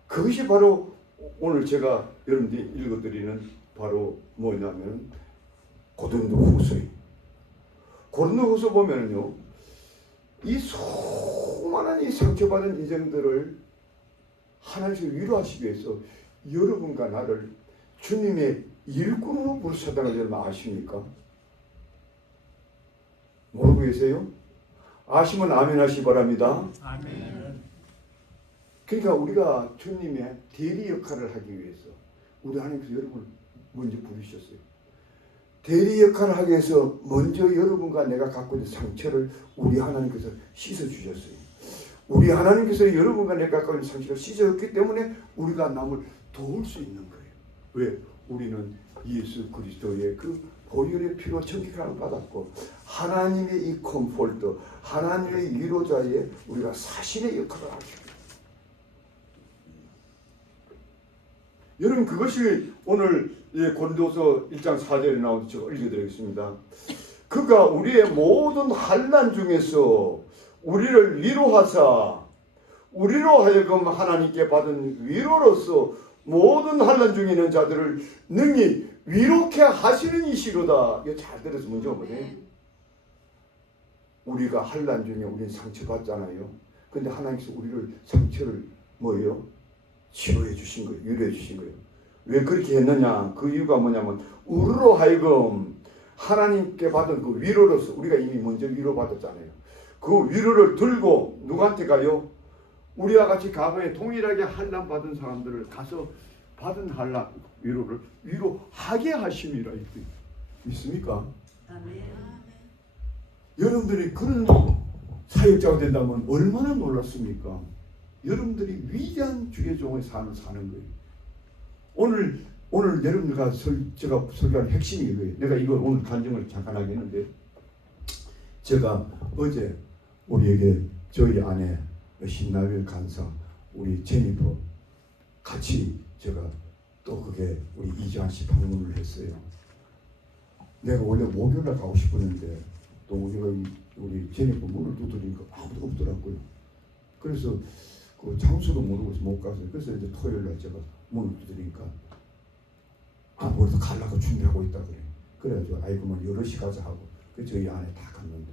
그것이 바로 오늘 제가 여러분들이 읽어드리는 바로 뭐냐면 고린도후서입니다. 고린도후서 보면요, 이 수많은 이 상처받은 인생들을 하나님께서 위로하시기 위해서 여러분과 나를 주님의 일꾼으로 부르셨다는 걸 여러분 아십니까? 모르고 계세요? 아시면 아멘 하시기 바랍니다. 아멘. 그러니까 우리가 주님의 대리 역할을 하기 위해서 우리 하나님께서 여러분을 먼저 부르셨어요. 대리 역할을 하기 위해서 먼저 여러분과 내가 갖고 있는 상처를 우리 하나님께서 씻어주셨어요. 우리 하나님께서 여러분과 내가 갖고 있는 상처를 씻어줬기 때문에 우리가 남을 도울 수 있는 거예요. 왜? 우리는 예수 그리스도의 그 보혈의 피로 정결함을 받았고 하나님의 이 컴포트, 하나님의 위로자의 우리가 사신의 역할을 하게 됩니다. 여러분, 그것이 오늘 고린도서 1장 4절에 나오는 제가 읽어드리겠습니다. 그가 우리의 모든 환난 중에서 우리를 위로하사 우리로 하여금 하나님께 받은 위로로서 모든 환난 중에 있는 자들을 능히 위로케 하시는 이시로다. 이거 잘 들어서 문제가 뭐예요? 우리가 환난 중에 우리는 상처받잖아요. 근데 하나님께서 우리를 상처를 뭐예요? 치료해 주신 거예요. 위로해 주신 거예요. 왜 그렇게 했느냐? 그 이유가 뭐냐면 우리로 하여금 하나님께 받은 그 위로로서 우리가 이미 먼저 위로받았잖아요. 그 위로를 들고 누구한테 가요? 우리와 같이 과거에 동일하게 환난 받은 사람들을 가서 받은 환난 위로를 위로하게 하심이라 했더니 믿습니까? 아멘. 여러분들이 그런 사역자가 된다면 얼마나 놀랐습니까? 여러분들이 위대한 주의 종의 삶을 사는 거예요. 오늘 여러분들과 제가 설교한 핵심이 이거예요. 내가 이걸 오늘 간증을 잠깐 하겠는데, 제가 어제 우리에게 저희 아내 신나빌 간사 우리 제니퍼 같이 제가 또 그게 우리 이지한 씨 방문을 했어요. 내가 원래 목요일날 가고 싶었는데 또 우리 제니퍼 문을 두드리니까 아무도 없더라고요. 그래서 그 장소도 모르고 못 갔어요. 그래서 이제 토요일날 제가 문을 두드리니까 아무래도 가려고 준비하고 있다 그래. 그래가지고 아이고 뭐 여럿이 가자 하고 그 저희 안에 다 갔는데,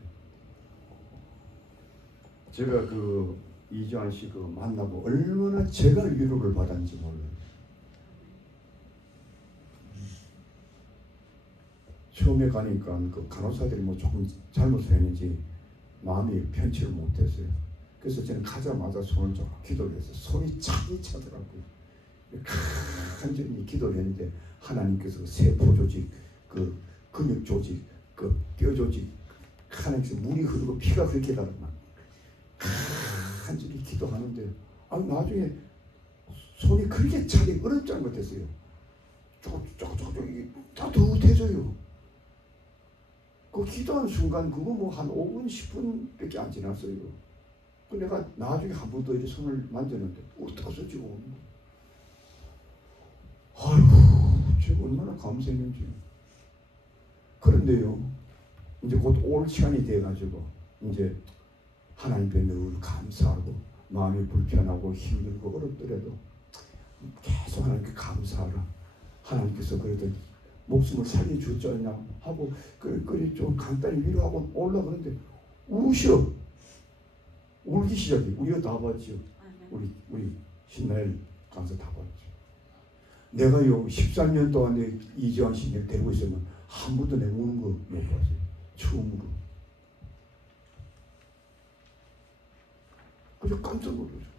제가 그 이지환 씨 그 만나고 얼마나 제가 위로를 받았는지 몰라요. 처음에 가니까 그 간호사들이 뭐 조금 잘못을 했는지 마음이 편치를 못했어요. 그래서 저는 가자마자 손을 잡고 기도를 해서 손이 차기 차더라고요. 간절히 기도를 했는데 하나님께서 세포 조직, 그 근육 조직, 그 뼈 조직, 하나님께서 물이 흐르고 피가 그렇게 나더만 간절히 기도하는데 나중에 손이 그렇게 차기 어렵지 않은 것 같았어요. 쪼쪼쪼쪼 이게 따뜻해져요. 그 기도하는 순간 그거 뭐 한 5분 10분밖에 안 지났어요. 그 내가 나중에 한 번 더 이렇게 손을 만졌는데 따뜻해지고 아이고 제가 얼마나 감사했는지. 그런데요 이제 곧 올 시간이 돼가지고 이제 하나님께 늘 감사하고 마음이 불편하고 힘들고 어렵더라도 계속 하나님께 감사하라. 하나님께서 그래도 목숨을 살려주지 않냐 하고 그래 좀 간단히 위로하고 올라가는데 우셔 울기 시작해. 우리가 다 봤죠. 우리 신나일 강사 다 봤죠. 내가요 13년 동안 내 이재환 씨를 데리고 있으면 한 번도 내 우는 거 못 봤어요. 처음으로. 그래서 깜짝 놀랐어요.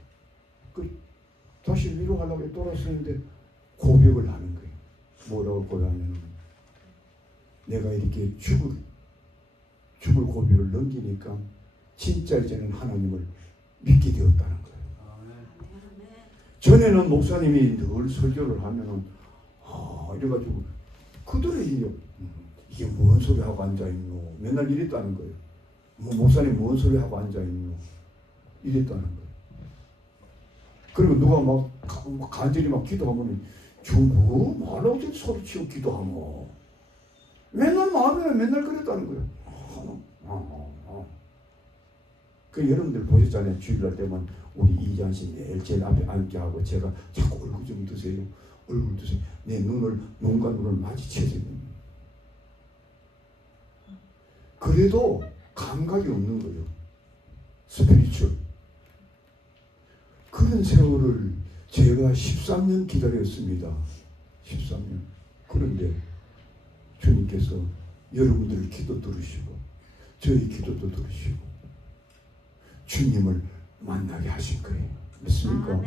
다시 위로하려고 돌아서는데 고백을 하는 거예요. 뭐라고 고백하냐면 내가 이렇게 죽을 고비를 넘기니까 진짜 이제는 하나님을 믿게 되었다는 거예요. 전에는 목사님이 늘 설교를 하면은 이래가지고 그들의 이게 뭔 소리 하고 앉아있노 맨날 이랬다는 거예요. 목사님 뭔 소리 하고 앉아있노 이랬다는 거예요. 그리고 누가 막 간절히 막 기도하면 중국 말하고 소리치고 기도하고 맨날 마음에 맨날 그랬다는 거예요. 그 여러분들 보셨잖아요. 주일날 되면 우리 이재환 씨 매일 제일 앞에 앉게 하고 제가 자꾸 얼굴 좀 드세요. 얼굴 드세요. 내 눈과 눈을 마주치세요. 그래도 감각이 없는 거예요. 스피리추얼. 그런 세월을 제가 13년 기다렸습니다. 13년. 그런데 주님께서 여러분들의 기도 들으시고 저희 기도도 들으시고 주님을 만나게 하신 거예요. 믿습니까?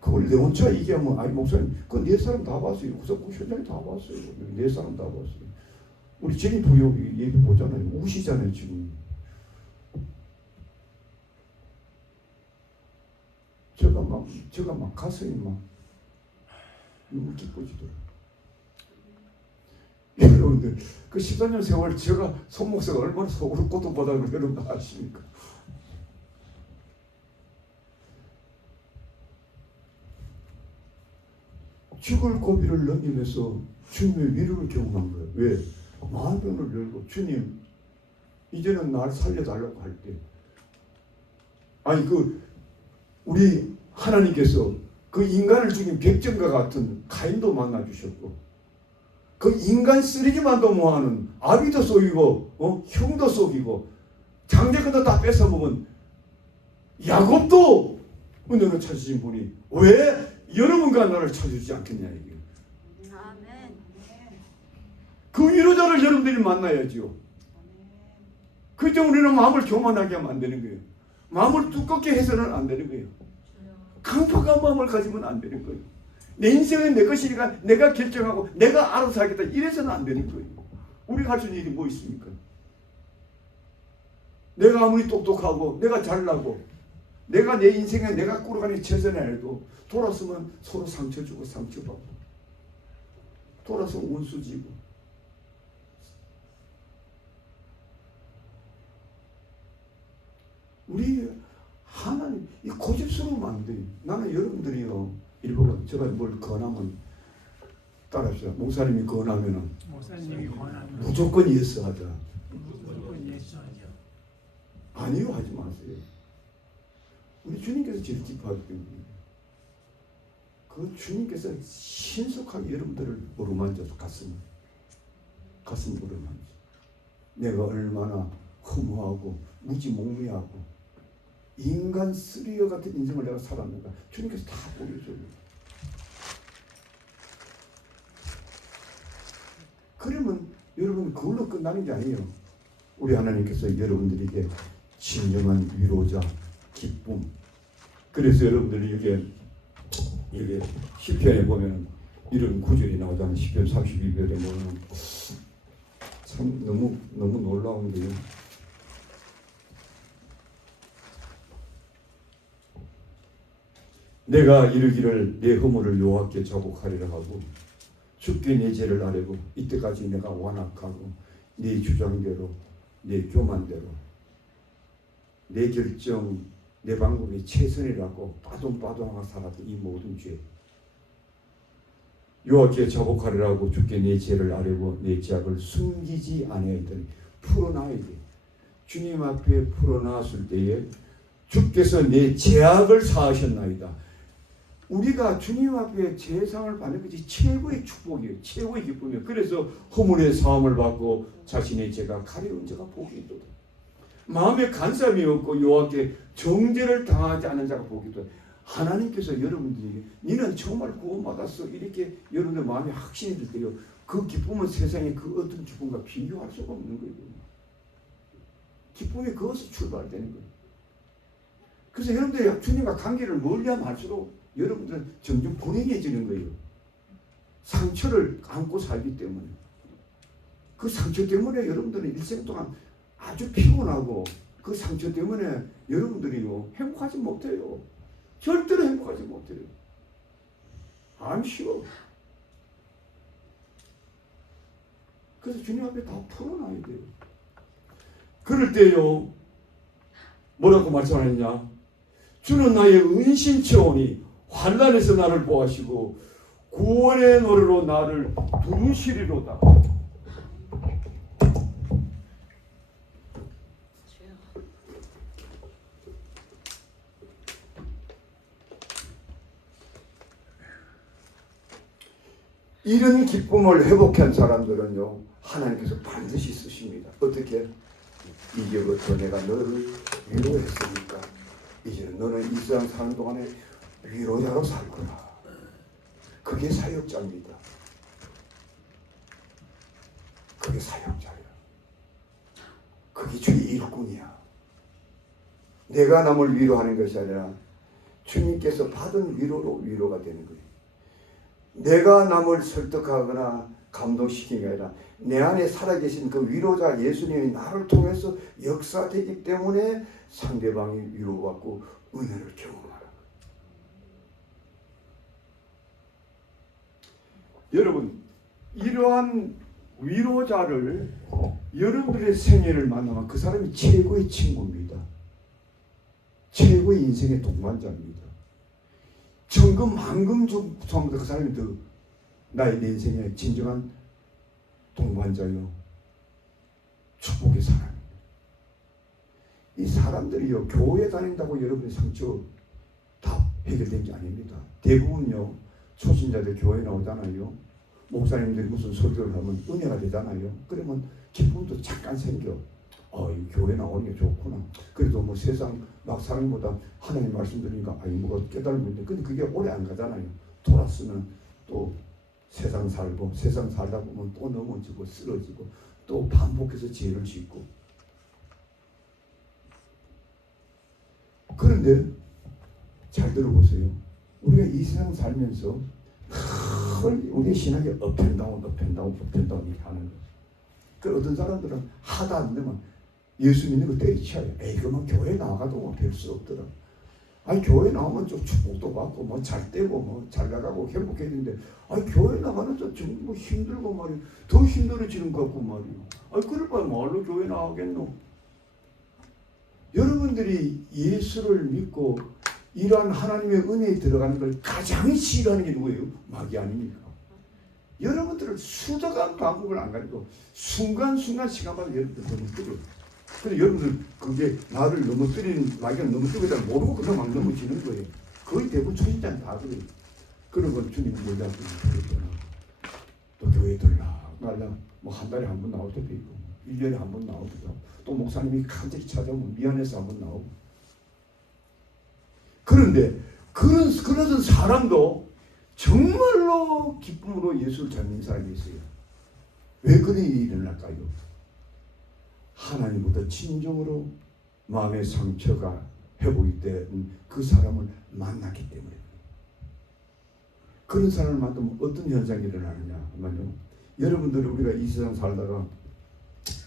그걸 내 혼자 얘기하면 아니 목사님 그건 네 사람 다 봤어요. 구석구 현장에 다 봤어요. 네 사람 다 봤어요. 우리 제니프 여기 얘기 보잖아요. 우시잖아요 지금. 제가 막 가슴이 막 너무 기뻐지더라고요. 여러분들 그 14년 세월 제가 손목사가 얼마나 속으로 고통받아서 여러분 아십니까? 죽을 고비를 넘기면서 주님의 위로를 경험한 거예요. 왜? 마음문을 열고 주님 이제는 날 살려달라고 할 때 아니 우리 하나님께서 그 인간을 죽인 백정과 같은 가인도 만나 주셨고 그 인간 쓰레기만도 뭐하는 아비도 속이고 형도 속이고 장자권도 다 뺏어먹은 야곱도 은혜를 찾으신 분이 왜 여러분과 나를 찾아주지 않겠냐 이게. 그 위로자를 여러분들이 만나야죠. 그때 우리는 마음을 교만하게 하면 안 되는 거예요. 마음을 두껍게 해서는 안 되는 거예요. 강팍한 마음을 가지면 안 되는 거예요. 내 인생은 내 것이니까 내가 결정하고 내가 알아서 하겠다 이래서는 안 되는 거예요. 우리가 할 수 있는 일이 뭐 있습니까? 내가 아무리 똑똑하고 내가 잘나고 내가 내 인생에 내가 꾸려가는 최선을 해도 돌아서면 서로 상처 주고 상처받고 돌아서 원수 지고 우리 하나님 이 고집스러우면 안 돼요. 나는 여러분들이요 일부러 제가 뭘 권하면 따라합시다. 목사님이 권하면은 무조건 예스하자. 아니요 하지 마세요. 우리 주님께서 제일 기뻐하기 때문에 그 주님께서 신속하게 여러분들을 어루만져서 가슴을 어루만져. 내가 얼마나 허무하고 무지몽매하고 인간 쓰레기 같은 인생을 내가 살았는가 주님께서 다 보여줘요. 그러면 여러분 그걸로 끝나는 게 아니에요. 우리 하나님께서 여러분들에게 진정한 위로자, 기쁨. 그래서 여러분들이 이게 시편에 보면 이런 구절이 나오잖아요. 시편 32편에 보면 참 너무 놀라운데요. 내가 이르기를 내 허물을 여호와께 자복하리라 하고 주께 내 죄를 아뢰고 이때까지 내가 완악하고 네 주장대로 내 교만대로 내 결정 내 방법이 최선이라고 빠동빠동하고 살았던 이 모든 죄 여호와께 자복하리라고 주께 내 죄를 아뢰고 내 죄악을 숨기지 아니하였더니 풀어놔야 돼. 주님 앞에 풀어놨을 때에 주께서 내 죄악을 사하셨나이다. 우리가 주님 앞에 제상을 받는 것이 최고의 축복이에요. 최고의 기쁨이에요. 그래서 허물의 사함을 받고 자신의 죄가 가려운 자가 복이 있도다. 마음에 간섭이 없고 여호와께 정죄를 당하지 않는 자가 복이 있도다. 하나님께서 여러분들에게 너는 정말 구원받았어 이렇게 여러분들 마음에 확신이 들 때요. 그 기쁨은 세상에 그 어떤 기쁨과 비교할 수가 없는 거예요. 기쁨이 그것이 출발되는 거예요. 그래서 여러분들이 주님과 관계를 멀리하면 할수록 여러분들은 점점 불행해지는 거예요. 상처를 안고 살기 때문에. 그 상처 때문에 여러분들은 일생 동안 아주 피곤하고 그 상처 때문에 여러분들이요 행복하지 못해요. 절대로 행복하지 못해요. I'm sure. 그래서 주님 앞에 다 풀어놔야 돼요. 그럴 때요 뭐라고 말씀하느냐? 주는 나의 은신처오니 환난에서 나를 보호하시고 구원의 노래로 나를 부르시리로다. 이런 기쁨을 회복한 사람들은요 하나님께서 반드시 쓰십니다. 어떻게? 이제부터 내가 너를 위로했으니까 이제는 너는 이 세상 사는 동안에 위로자로 살 거라. 그게 사역자입니다. 그게 사역자야. 그게 주의 일꾼이야. 내가 남을 위로하는 것이 아니라 주님께서 받은 위로로 위로가 되는 거예요. 내가 남을 설득하거나 감동시키는 게 아니라 내 안에 살아계신 그 위로자 예수님이 나를 통해서 역사되기 때문에 상대방이 위로받고 은혜를 경험하라. 여러분 이러한 위로자를 여러분들의 생애를 만나면 그 사람이 최고의 친구입니다. 최고의 인생의 동반자입니다. 천금 만금 중부터 그 사람이 더 나의 내 인생의 진정한 동반자요 축복의 사람입니다. 이 사람들이요 교회 다닌다고 여러분의 상처 다 해결된 게 아닙니다. 대부분요 초신자들 교회 나오잖아요. 목사님들이 무슨 설교를 하면 은혜가 되잖아요. 그러면 기쁨도 잠깐 생겨. 이 교회 나오는 게 좋구나. 그래도 뭐 세상 막 사는 것보다 하나님 말씀 들으니까 뭐가 깨달음인데 근데 그게 오래 안 가잖아요. 돌았으면 또 세상 살고 세상 살다 보면 또 넘어지고 쓰러지고 또 반복해서 죄를 짓고. 그런데 잘 들어보세요. 우리가 이 세상 살면서 우리 신학이 업앤다운 이렇게 하는 거예요. 그 어떤 사람들은 하다 안 되면 예수 믿는 거 때리쳐요. 그만 교회 나가도 될 수 없더라. 아니 교회 나오면 좀 축복도 받고 뭐 잘 되고 뭐 잘 나가고 행복해지는데 교회 나가는 저 정말 뭐 힘들고 말이야. 더 힘들어지는 것 같고 말이야. 그럴 바에 말로 교회 나가겠노? 여러분들이 예수를 믿고 이러한 하나님의 은혜에 들어가는 걸 가장 싫어하는 게 누구예요? 마귀 아닙니까? 여러분들을 수도관 방법을 안 가지고 순간순간 시간마다 여러분들 넘어뜨려요. 근데 여러분들 그게 나를 넘어뜨리는 마귀가 넘어뜨리다 모르고 그냥 막 넘어지는 거예요. 거의 대부분 초신자는 다 그래요. 그런 건 주님 몰라서 또 교회 들라 말라 뭐 한 달에 한 번 나올 때도 있고 1년에 한 번 나오기도 하고 또 목사님이 갑자기 찾아오면 미안해서 한 번 나오고. 그런데 그러던 사람도 정말로 기쁨으로 예수를 잘 믿는 사람이 있어요. 왜 그런 일이 일어날까요? 하나님보다 진정으로 마음의 상처가 회복이 된 그 사람을 만났기 때문에 그런 사람을 만나면 어떤 현상이 일어나느냐 하면요. 여러분들이 우리가 이 세상 살다가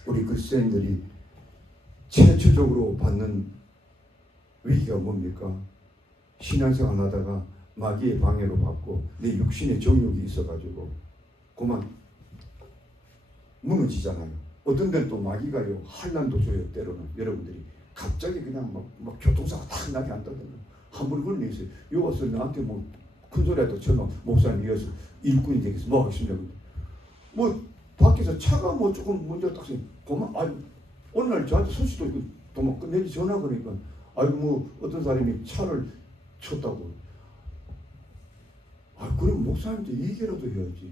우리 그리스도인들이 최초적으로 받는 위기가 뭡니까? 신앙생활 하다가 마귀의 방해로 받고 내 육신의 정욕이 있어가지고 그만 무너지잖아요. 어떤 데는 또 마귀가요 환난도 줘요. 때로는 여러분들이 갑자기 그냥 막 교통사고 탁 나게 한다든가 한 번 그런 일이 있어요. 여기 와서 나한테 뭐 큰 소리라도 쳐놓 목사님 이어서 일꾼이 되겠어 뭐 하겠습니까? 뭐 밖에서 차가 뭐 조금 문제가 딱 생겨 그만 아니 어느 날 저한테 소식도 있고 도망 내리 전화 그러니까 아이고 뭐 어떤 사람이 차를 쳤다고 아 그럼 목사님한테 얘기라도 해야지.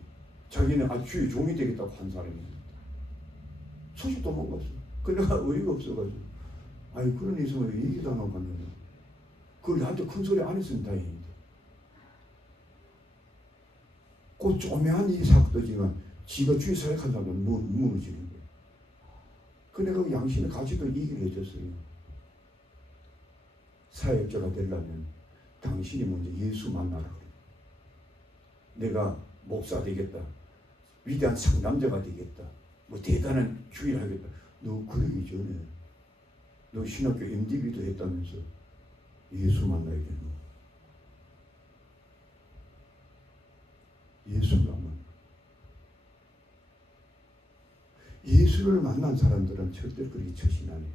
자기는 주의 종이 되겠다고 한 사람이 소식 도망갔어. 그 내가 의의가 없어가지고 아니 그런 일 있으면 얘기도 안 하고 갔는데 그걸 나한테 큰 소리 안 했으면 다행인데 그 조그매한 이 사건이지만 지가 주의 사역한 사람은 무너지는 거예요. 그 내가 그 양심의 가치도 얘기를 해줬어요. 사역자가 되려면 당신이 먼저 예수 만나라 그래요. 내가 목사 되겠다. 위대한 상담자가 되겠다. 뭐 대단한 주의를 하겠다. 너 그러기 전에 너 신학교 MDB도 했다면서 예수 만나야 되는 거. 예수를 만난 사람들은 절대로 그렇게 처신 안 해요.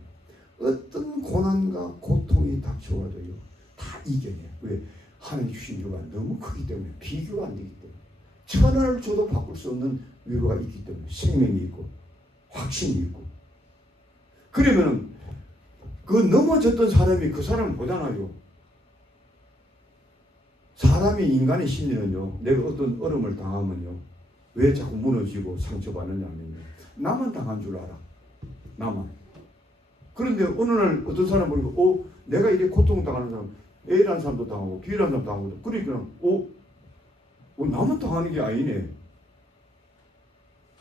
어떤 고난과 고통이 닥쳐와도요 다 이겨내요. 왜? 하나님 주신 위로가 너무 크기 때문에 비교가 안 되기 때문에 천하를 줘도 바꿀 수 없는 위로가 있기 때문에 생명이 있고 확신이 있고 그러면은 그 넘어졌던 사람이 그 사람을 보잖아요. 사람이 인간의 심리는요 내가 어떤 어려움을 당하면요 왜 자꾸 무너지고 상처받느냐 하면요 나만 당한 줄 알아. 나만. 그런데 어느 날 어떤 사람 보니까 내가 이렇게 고통당하는 사람 A라는 사람도 당하고 B라는 사람도 당하고 그러니까 나만 당하는 게 아니네.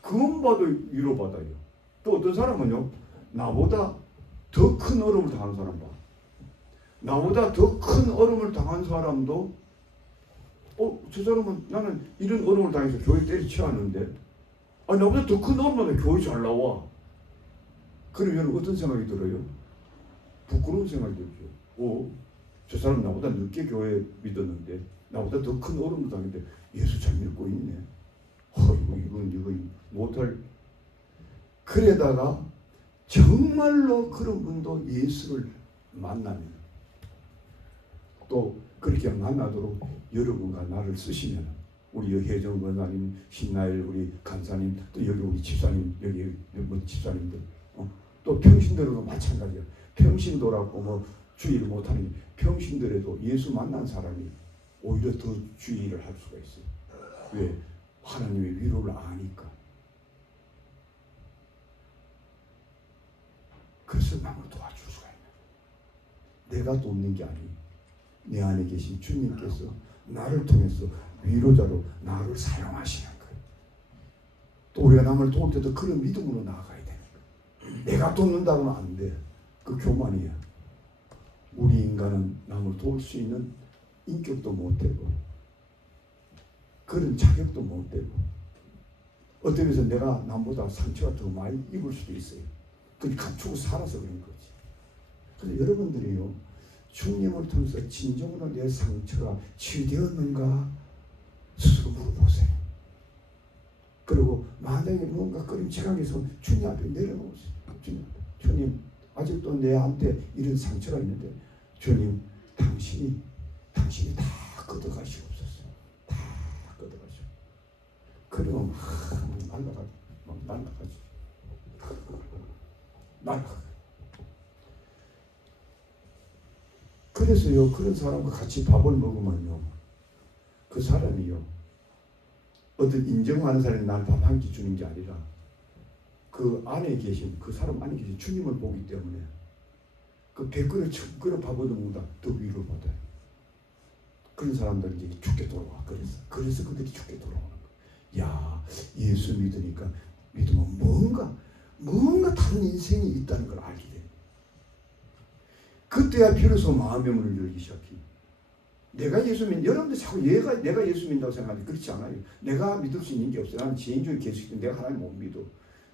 그건 봐도 위로받아요. 또 어떤 사람은요 나보다 더 큰 어려움을 당한 사람 봐. 나보다 더 큰 어려움을 당한 사람도 저 사람은 나는 이런 어려움을 당해서 교회 때리치웠는데 나보다 더 큰 어려움만 교회 잘 나와. 그러면 어떤 생각이 들어요? 부끄러운 생각이 들죠. 저 사람 나보다 늦게 교회 믿었는데 나보다 더 큰 어려움을 당했는데 예수 잘 믿고 있네. 이건 못할. 그러다가 정말로 그런 분도 예수를 만나면 또 그렇게 만나도록 여러분과 나를 쓰시면 우리 혜정 권사님, 신나일 우리 간사님, 또 여기 우리 집사님, 여기 집사님들, 또 평신도로도 마찬가지야. 평신도라고 뭐 주의를 못하는 게 평신도에도 예수 만난 사람이 오히려 더 주의를 할 수가 있어요. 왜? 하나님의 위로를 아니까. 그래서 남을 도와줄 수가 있는. 내가 돕는 게 아니에요. 내 안에 계신 주님께서 나를 통해서 위로자로 나를 사용하시는 거예요. 또 우리가 남을 도울 때도 그런 믿음으로 나아가야 되는 거예요. 내가 돕는다고는 안 돼. 그 교만이야. 우리 인간은 남을 도울 수 있는 인격도 못 되고 그런 자격도 못 되고 어떤 면에서 내가 남보다 상처가 더 많이 입을 수도 있어요. 그걸 감추고 살아서 그런 거지. 그래서 여러분들이요 주님을 통해서 진정으로 내 상처가 치유되었는가 스스로 물어보세요. 그리고 만약에 뭔가 끄림칙한 게 있으면 주님 앞에 내려놓으세요. 주님 아직도 내한테 이런 상처가 있는데 주님 당신이 다 걷어가시옵소서. 다 걷어가시오. 그러면 날아가지. 그래서요 그런 사람과 같이 밥을 먹으면요 그 사람이요 어떤 인정하는 사람이 나는 밥 한 끼 주는 게 아니라 그 안에 계신 그 사람 안에 계신 주님을 보기 때문에 그 100그릇 밥 얻어먹는다 더 위로 받아요. 그런 사람들은 이제 죽게 돌아와. 그래서 그들이 죽게 돌아오는 거야. 야 예수 믿으니까 믿으면 뭔가 다른 인생이 있다는 걸 알게 돼. 그때야 비로소 마음의 문을 열기 시작해. 내가 예수 믿, 여러분들 자꾸 내가 예수 믿는다고 생각하는데 그렇지 않아요. 내가 믿을 수 있는 게 없어요. 나는 죄인 중에 계시기 때문에 내가 하나님 못 믿어.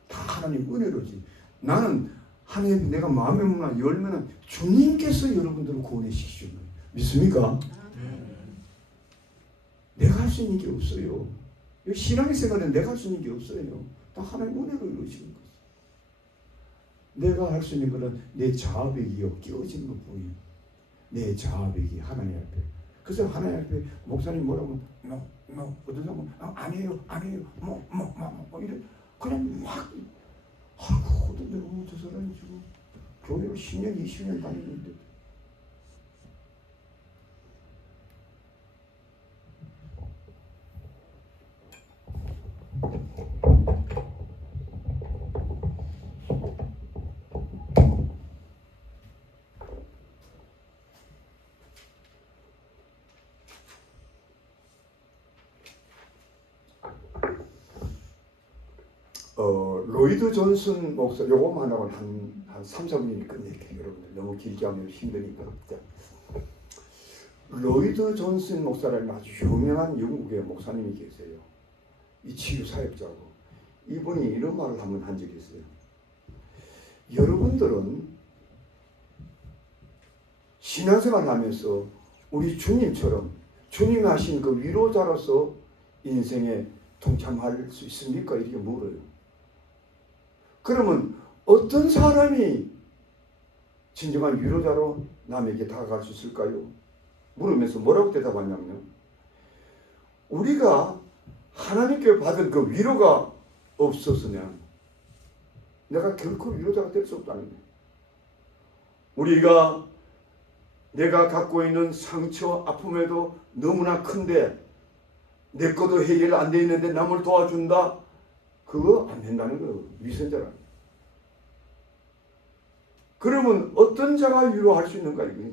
다 하나님 은혜로지. 나는 하나님 내가 마음의 문을 열면은 주님께서 여러분들을 구원해 주시는 거예요. 믿습니까? 내가 할 수 있는 게 없어요. 신앙의 생활은 내가 할 수 있는 게 없어요. 다 하나님 은혜로 이루어지는 거예요. 내가 할 수 있는 것은 내 자아백이요 끼워진 것뿐이에요. 내 자아백이 하나님 앞에. 그래서 하나님 앞에 목사님 뭐라고 어떤 사람은 아니에요 이래 그냥 막 아이고 어떤 데로 저 사람이 지금 교회를 10년 20년 다니는데 로이드 존슨 목사 요거만 하고 한 3, 4분이 끝낼게요. 여러분들 너무 길게 하면 힘드니까. 로이드 존슨 목사라는 아주 유명한 영국의 목사님이 계세요. 이 치유 사역자고 이분이 이런 말을 한번 한 적이 있어요. 여러분들은 신앙생활을 하면서 우리 주님처럼 주님이 하신 그 위로자로서 인생에 동참할 수 있습니까? 이렇게 물어요. 그러면 어떤 사람이 진정한 위로자로 남에게 다가갈 수 있을까요? 물으면서 뭐라고 대답하냐면 우리가 하나님께 받은 그 위로가 없었으면 내가 결코 위로자가 될 수 없다는 거예요. 우리가 내가 갖고 있는 상처, 아픔에도 너무나 큰데 내 것도 해결 안 돼 있는데 남을 도와준다? 그거 안 된다는 거예요. 위선자라. 그러면 어떤 자가 위로할 수 있는가 이거예요.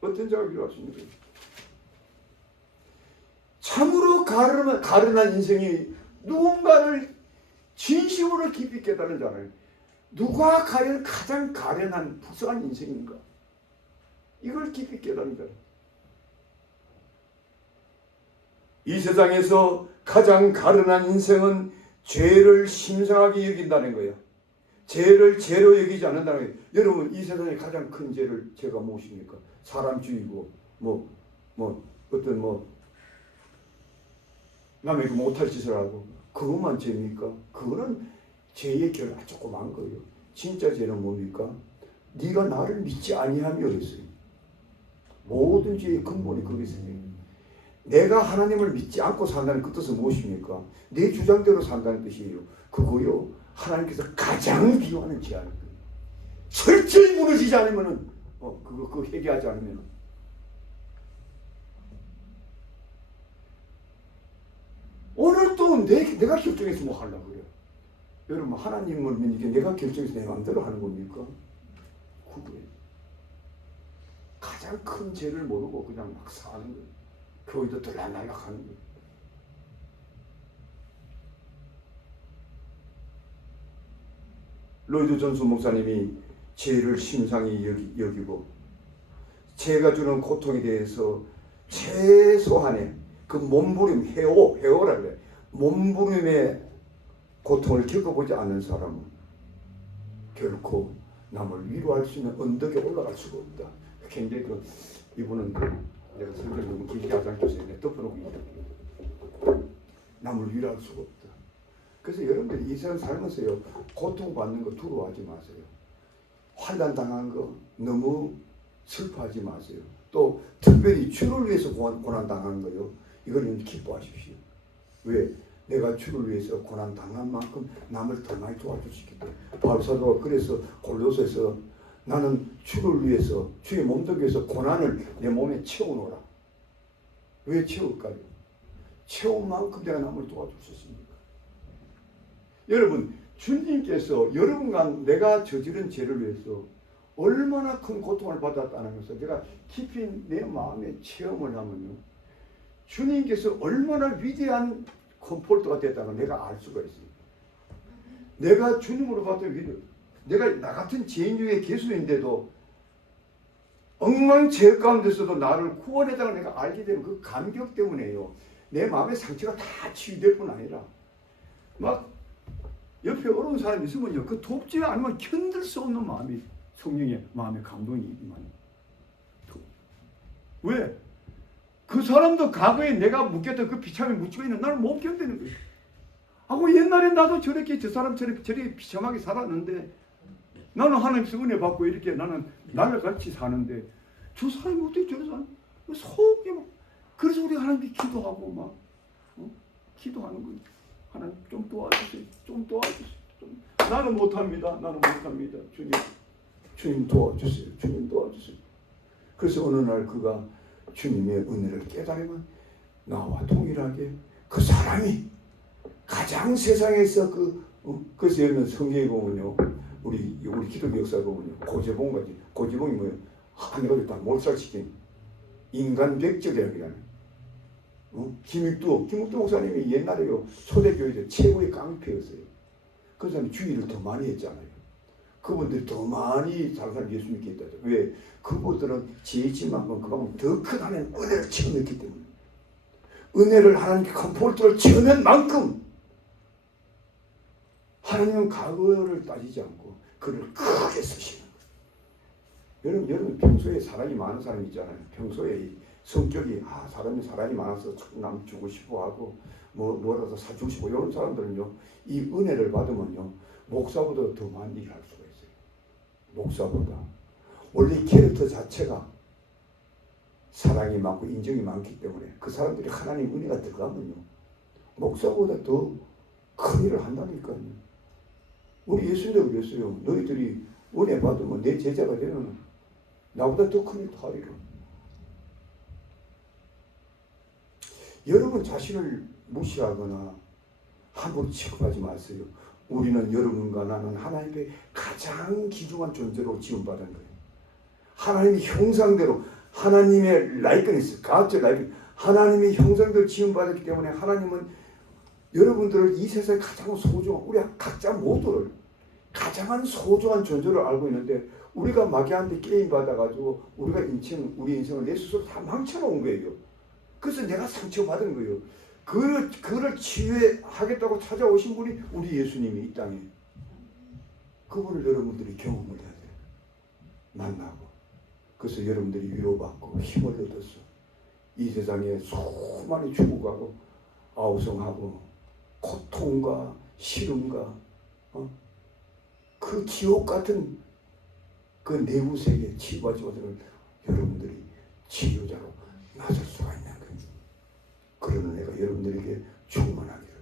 어떤 자가 위로할 수 있는 거예요. 참으로 가련한 인생이 누군가를 진심으로 깊이 깨달은 자는 누가 가장 가련한 불쌍한 인생인가? 이걸 깊이 깨달은 자는 이 세상에서 가장 가련한 인생은 죄를 심상하게 여긴다는 거예요. 죄를 죄로 여기지 않는다는 거예요. 여러분 이 세상에 가장 큰 죄를 죄가 무엇입니까? 사람주의고 어떤 남에게 못할 짓을 하고 그것만 죄입니까? 그거는 죄의 결과 조그만 거예요. 진짜 죄는 뭡니까? 네가 나를 믿지 아니하며 그랬어요. 모든 죄의 근본이 거기서요. 내가 하나님을 믿지 않고 산다는 그 뜻은 무엇입니까? 내 주장대로 산다는 뜻이에요. 그거요. 하나님께서 가장 비호하는 죄하는 거예요. 철저히 무너지지 않으면은 그거 회개하지 않으면 오늘 또 내가 결정해서 뭐 하려고 그래요. 여러분 하나님을 믿는 게 내가 결정해서 내 마음대로 하는 겁니까? 그거예요. 가장 큰 죄를 모르고 그냥 막 사는 거예요. 교회도 들락날락 하는 거예요. 로이드 존슨 목사님이 죄를 심상히 여기고 죄가 주는 고통에 대해서 최소한의 그 몸부림, 해오라 그래. 몸부림의 고통을 겪어보지 않는 사람은 결코 남을 위로할 수 있는 언덕에 올라갈 수가 없다. 굉장히 이분은 내가 설교를 너무 길게 하지 않겠어요. 내가 덮어놓고 얘기할게요. 남을 위로할 수가 없다. 그래서 여러분들이 이 세상 살면서요. 고통받는 거 두려워하지 마세요. 환난 당한 거 너무 슬퍼하지 마세요. 또 특별히 주를 위해서 고난 당한 거요. 이걸 기뻐하십시오. 왜? 내가 주를 위해서 고난 당한 만큼 남을 더 많이 도와줄 수 있기 때문에. 바울 사도가 그래서 골로새에서 나는 주를 위해서 주의 몸도 위해서 고난을 내 몸에 채워놓으라. 왜 채울까요? 채운 만큼 내가 남을 도와줄 수 있습니다. 여러분 주님께서 여러분과 내가 저지른 죄를 위해서 얼마나 큰 고통을 받았다는 것을 내가 깊이 내 마음에 체험을 하면요. 주님께서 얼마나 위대한 컴포트가 됐다는 걸 내가 알 수가 있어요. 내가 주님으로 받은 위로 내가 나 같은 죄인 중에 개수인데도 엉망죄 가운데서도 나를 구원해다가 내가 알게 되는 그 감격 때문에요. 내 마음의 상처가 다 치유될 뿐 아니라 막 옆에 어려운 사람이 있으면요, 그 돕지 않으면 견딜 수 없는 마음이, 성령의 마음의 감동이 임하는. 왜? 그 사람도 과거에 내가 묶였던 그 비참에 묻히고 있는 나를 못 견디는 거예요. 하고 옛날에 나도 저렇게 저 사람처럼 저렇게 비참하게 살았는데 나는 하나님께서 은혜 받고 이렇게 나는 날같이 사는데 저 사람이 어떻게 저래 사는? 속이 막. 그래서 우리 하나님께 기도하고 막 기도하는 거예요. 하나님 좀 도와주세요. 좀 도와주세요. 나는 못합니다. 나는 못합니다. 주님 도와주세요. 주님 도와주세요. 그래서 어느 날 그가 주님의 은혜를 깨달으면 나와 동일하게 그 사람이 가장 세상에서 그래서 여러분 성경에 보면요, 우리 기독교 역사에 보면요, 고재봉이 뭐예요? 하늘을 다 몰살시킨 인간 백적이라는. 김익두 목사님이 옛날에요 초대교회 최고의 깡패였어요. 그 사람이 주의를 더 많이 했잖아요. 그분들이 더 많이 다른 사람 예수 믿게 했다죠. 왜? 그분들은 지혜지만큼 그만큼 더 큰 하나님 은혜를 체험했기 때문에. 은혜를 하나님께 컴포트를 체험한 만큼 하나님은 과거를 따지지 않고 그를 크게 쓰시는 거예요. 여러분 평소에 사랑이 많은 사람이 있잖아요. 평소에 성격이 사람이 많아서 남 주고 싶어하고 뭐라도 사주고 싶고 이런 사람들은요, 이 은혜를 받으면요 목사보다 더 많이 일할 수가 있어요. 목사보다. 원래 캐릭터 자체가 사랑이 많고 인정이 많기 때문에 그 사람들이 하나님 은혜가 들어가면요 목사보다 더 큰 일을 한다니까요. 우리 예수님도 그랬어요. 너희들이 은혜 받으면 내 제자가 되면 나보다 더 큰 일도 하리라. 여러분 자신을 무시하거나 함부로 취급하지 마세요. 우리는 여러분과 나는 하나님의 가장 귀중한 존재로 지음받은 거예요. 하나님의 형상대로, 하나님의 라이크니스, God's likeness, 하나님의 형상대로 지음받았기 때문에 하나님은 여러분들을 이 세상에 가장 소중한, 우리 각자 모두를 가장 소중한 존재로 알고 있는데 우리가 마귀한테 게임 받아가지고 우리 인생을 내 스스로 다 망쳐놓은 거예요. 그래서 내가 상처받은 거예요. 그를 치유하겠다고 찾아오신 분이 우리 예수님이 이 땅에. 그분을 여러분들이 경험을 해야 돼요. 만나고. 그래서 여러분들이 위로받고 힘을 얻어서 이 세상에 수많이 죽어가고 아우성하고 고통과 시름과 그 지옥 같은 그 내부 세계 치유받지마들을 여러분들이 치유자로 나설 수가 있는 거예요. 그런 은혜가 여러분들에게 충만하기를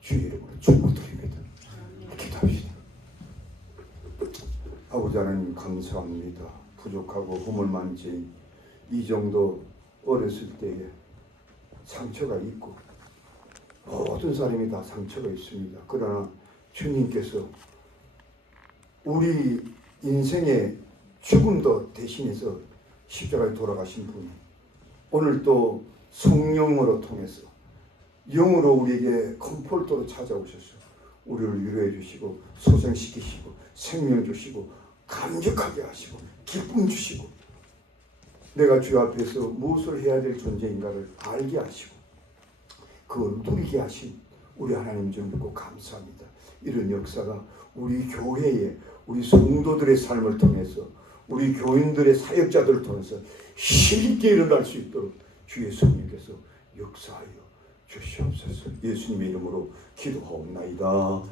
주의 이름으로 축복드립니다. 기도합시다. 아버지 하나님 감사합니다. 부족하고 허물만 죄인 이 정도 어렸을 때에 상처가 있고 모든 사람이 다 상처가 있습니다. 그러나 주님께서 우리 인생의 죽음도 대신해서 십자가에 돌아가신 분, 오늘 또 성령으로 통해서 영으로 우리에게 컴포트로 찾아오셔서 우리를 위로해 주시고 소생시키시고 생명 주시고 감격하게 하시고 기쁨 주시고 내가 주 앞에서 무엇을 해야 될 존재인가를 알게 하시고 그걸 누리게 하신 우리 하나님 좀 믿고 감사합니다. 이런 역사가 우리 교회에 우리 성도들의 삶을 통해서 우리 교인들의 사역자들을 통해서 힘있게 일어날 수 있도록 주의 성령께서 역사하여 주시옵소서. 예수님의 이름으로 기도하옵나이다.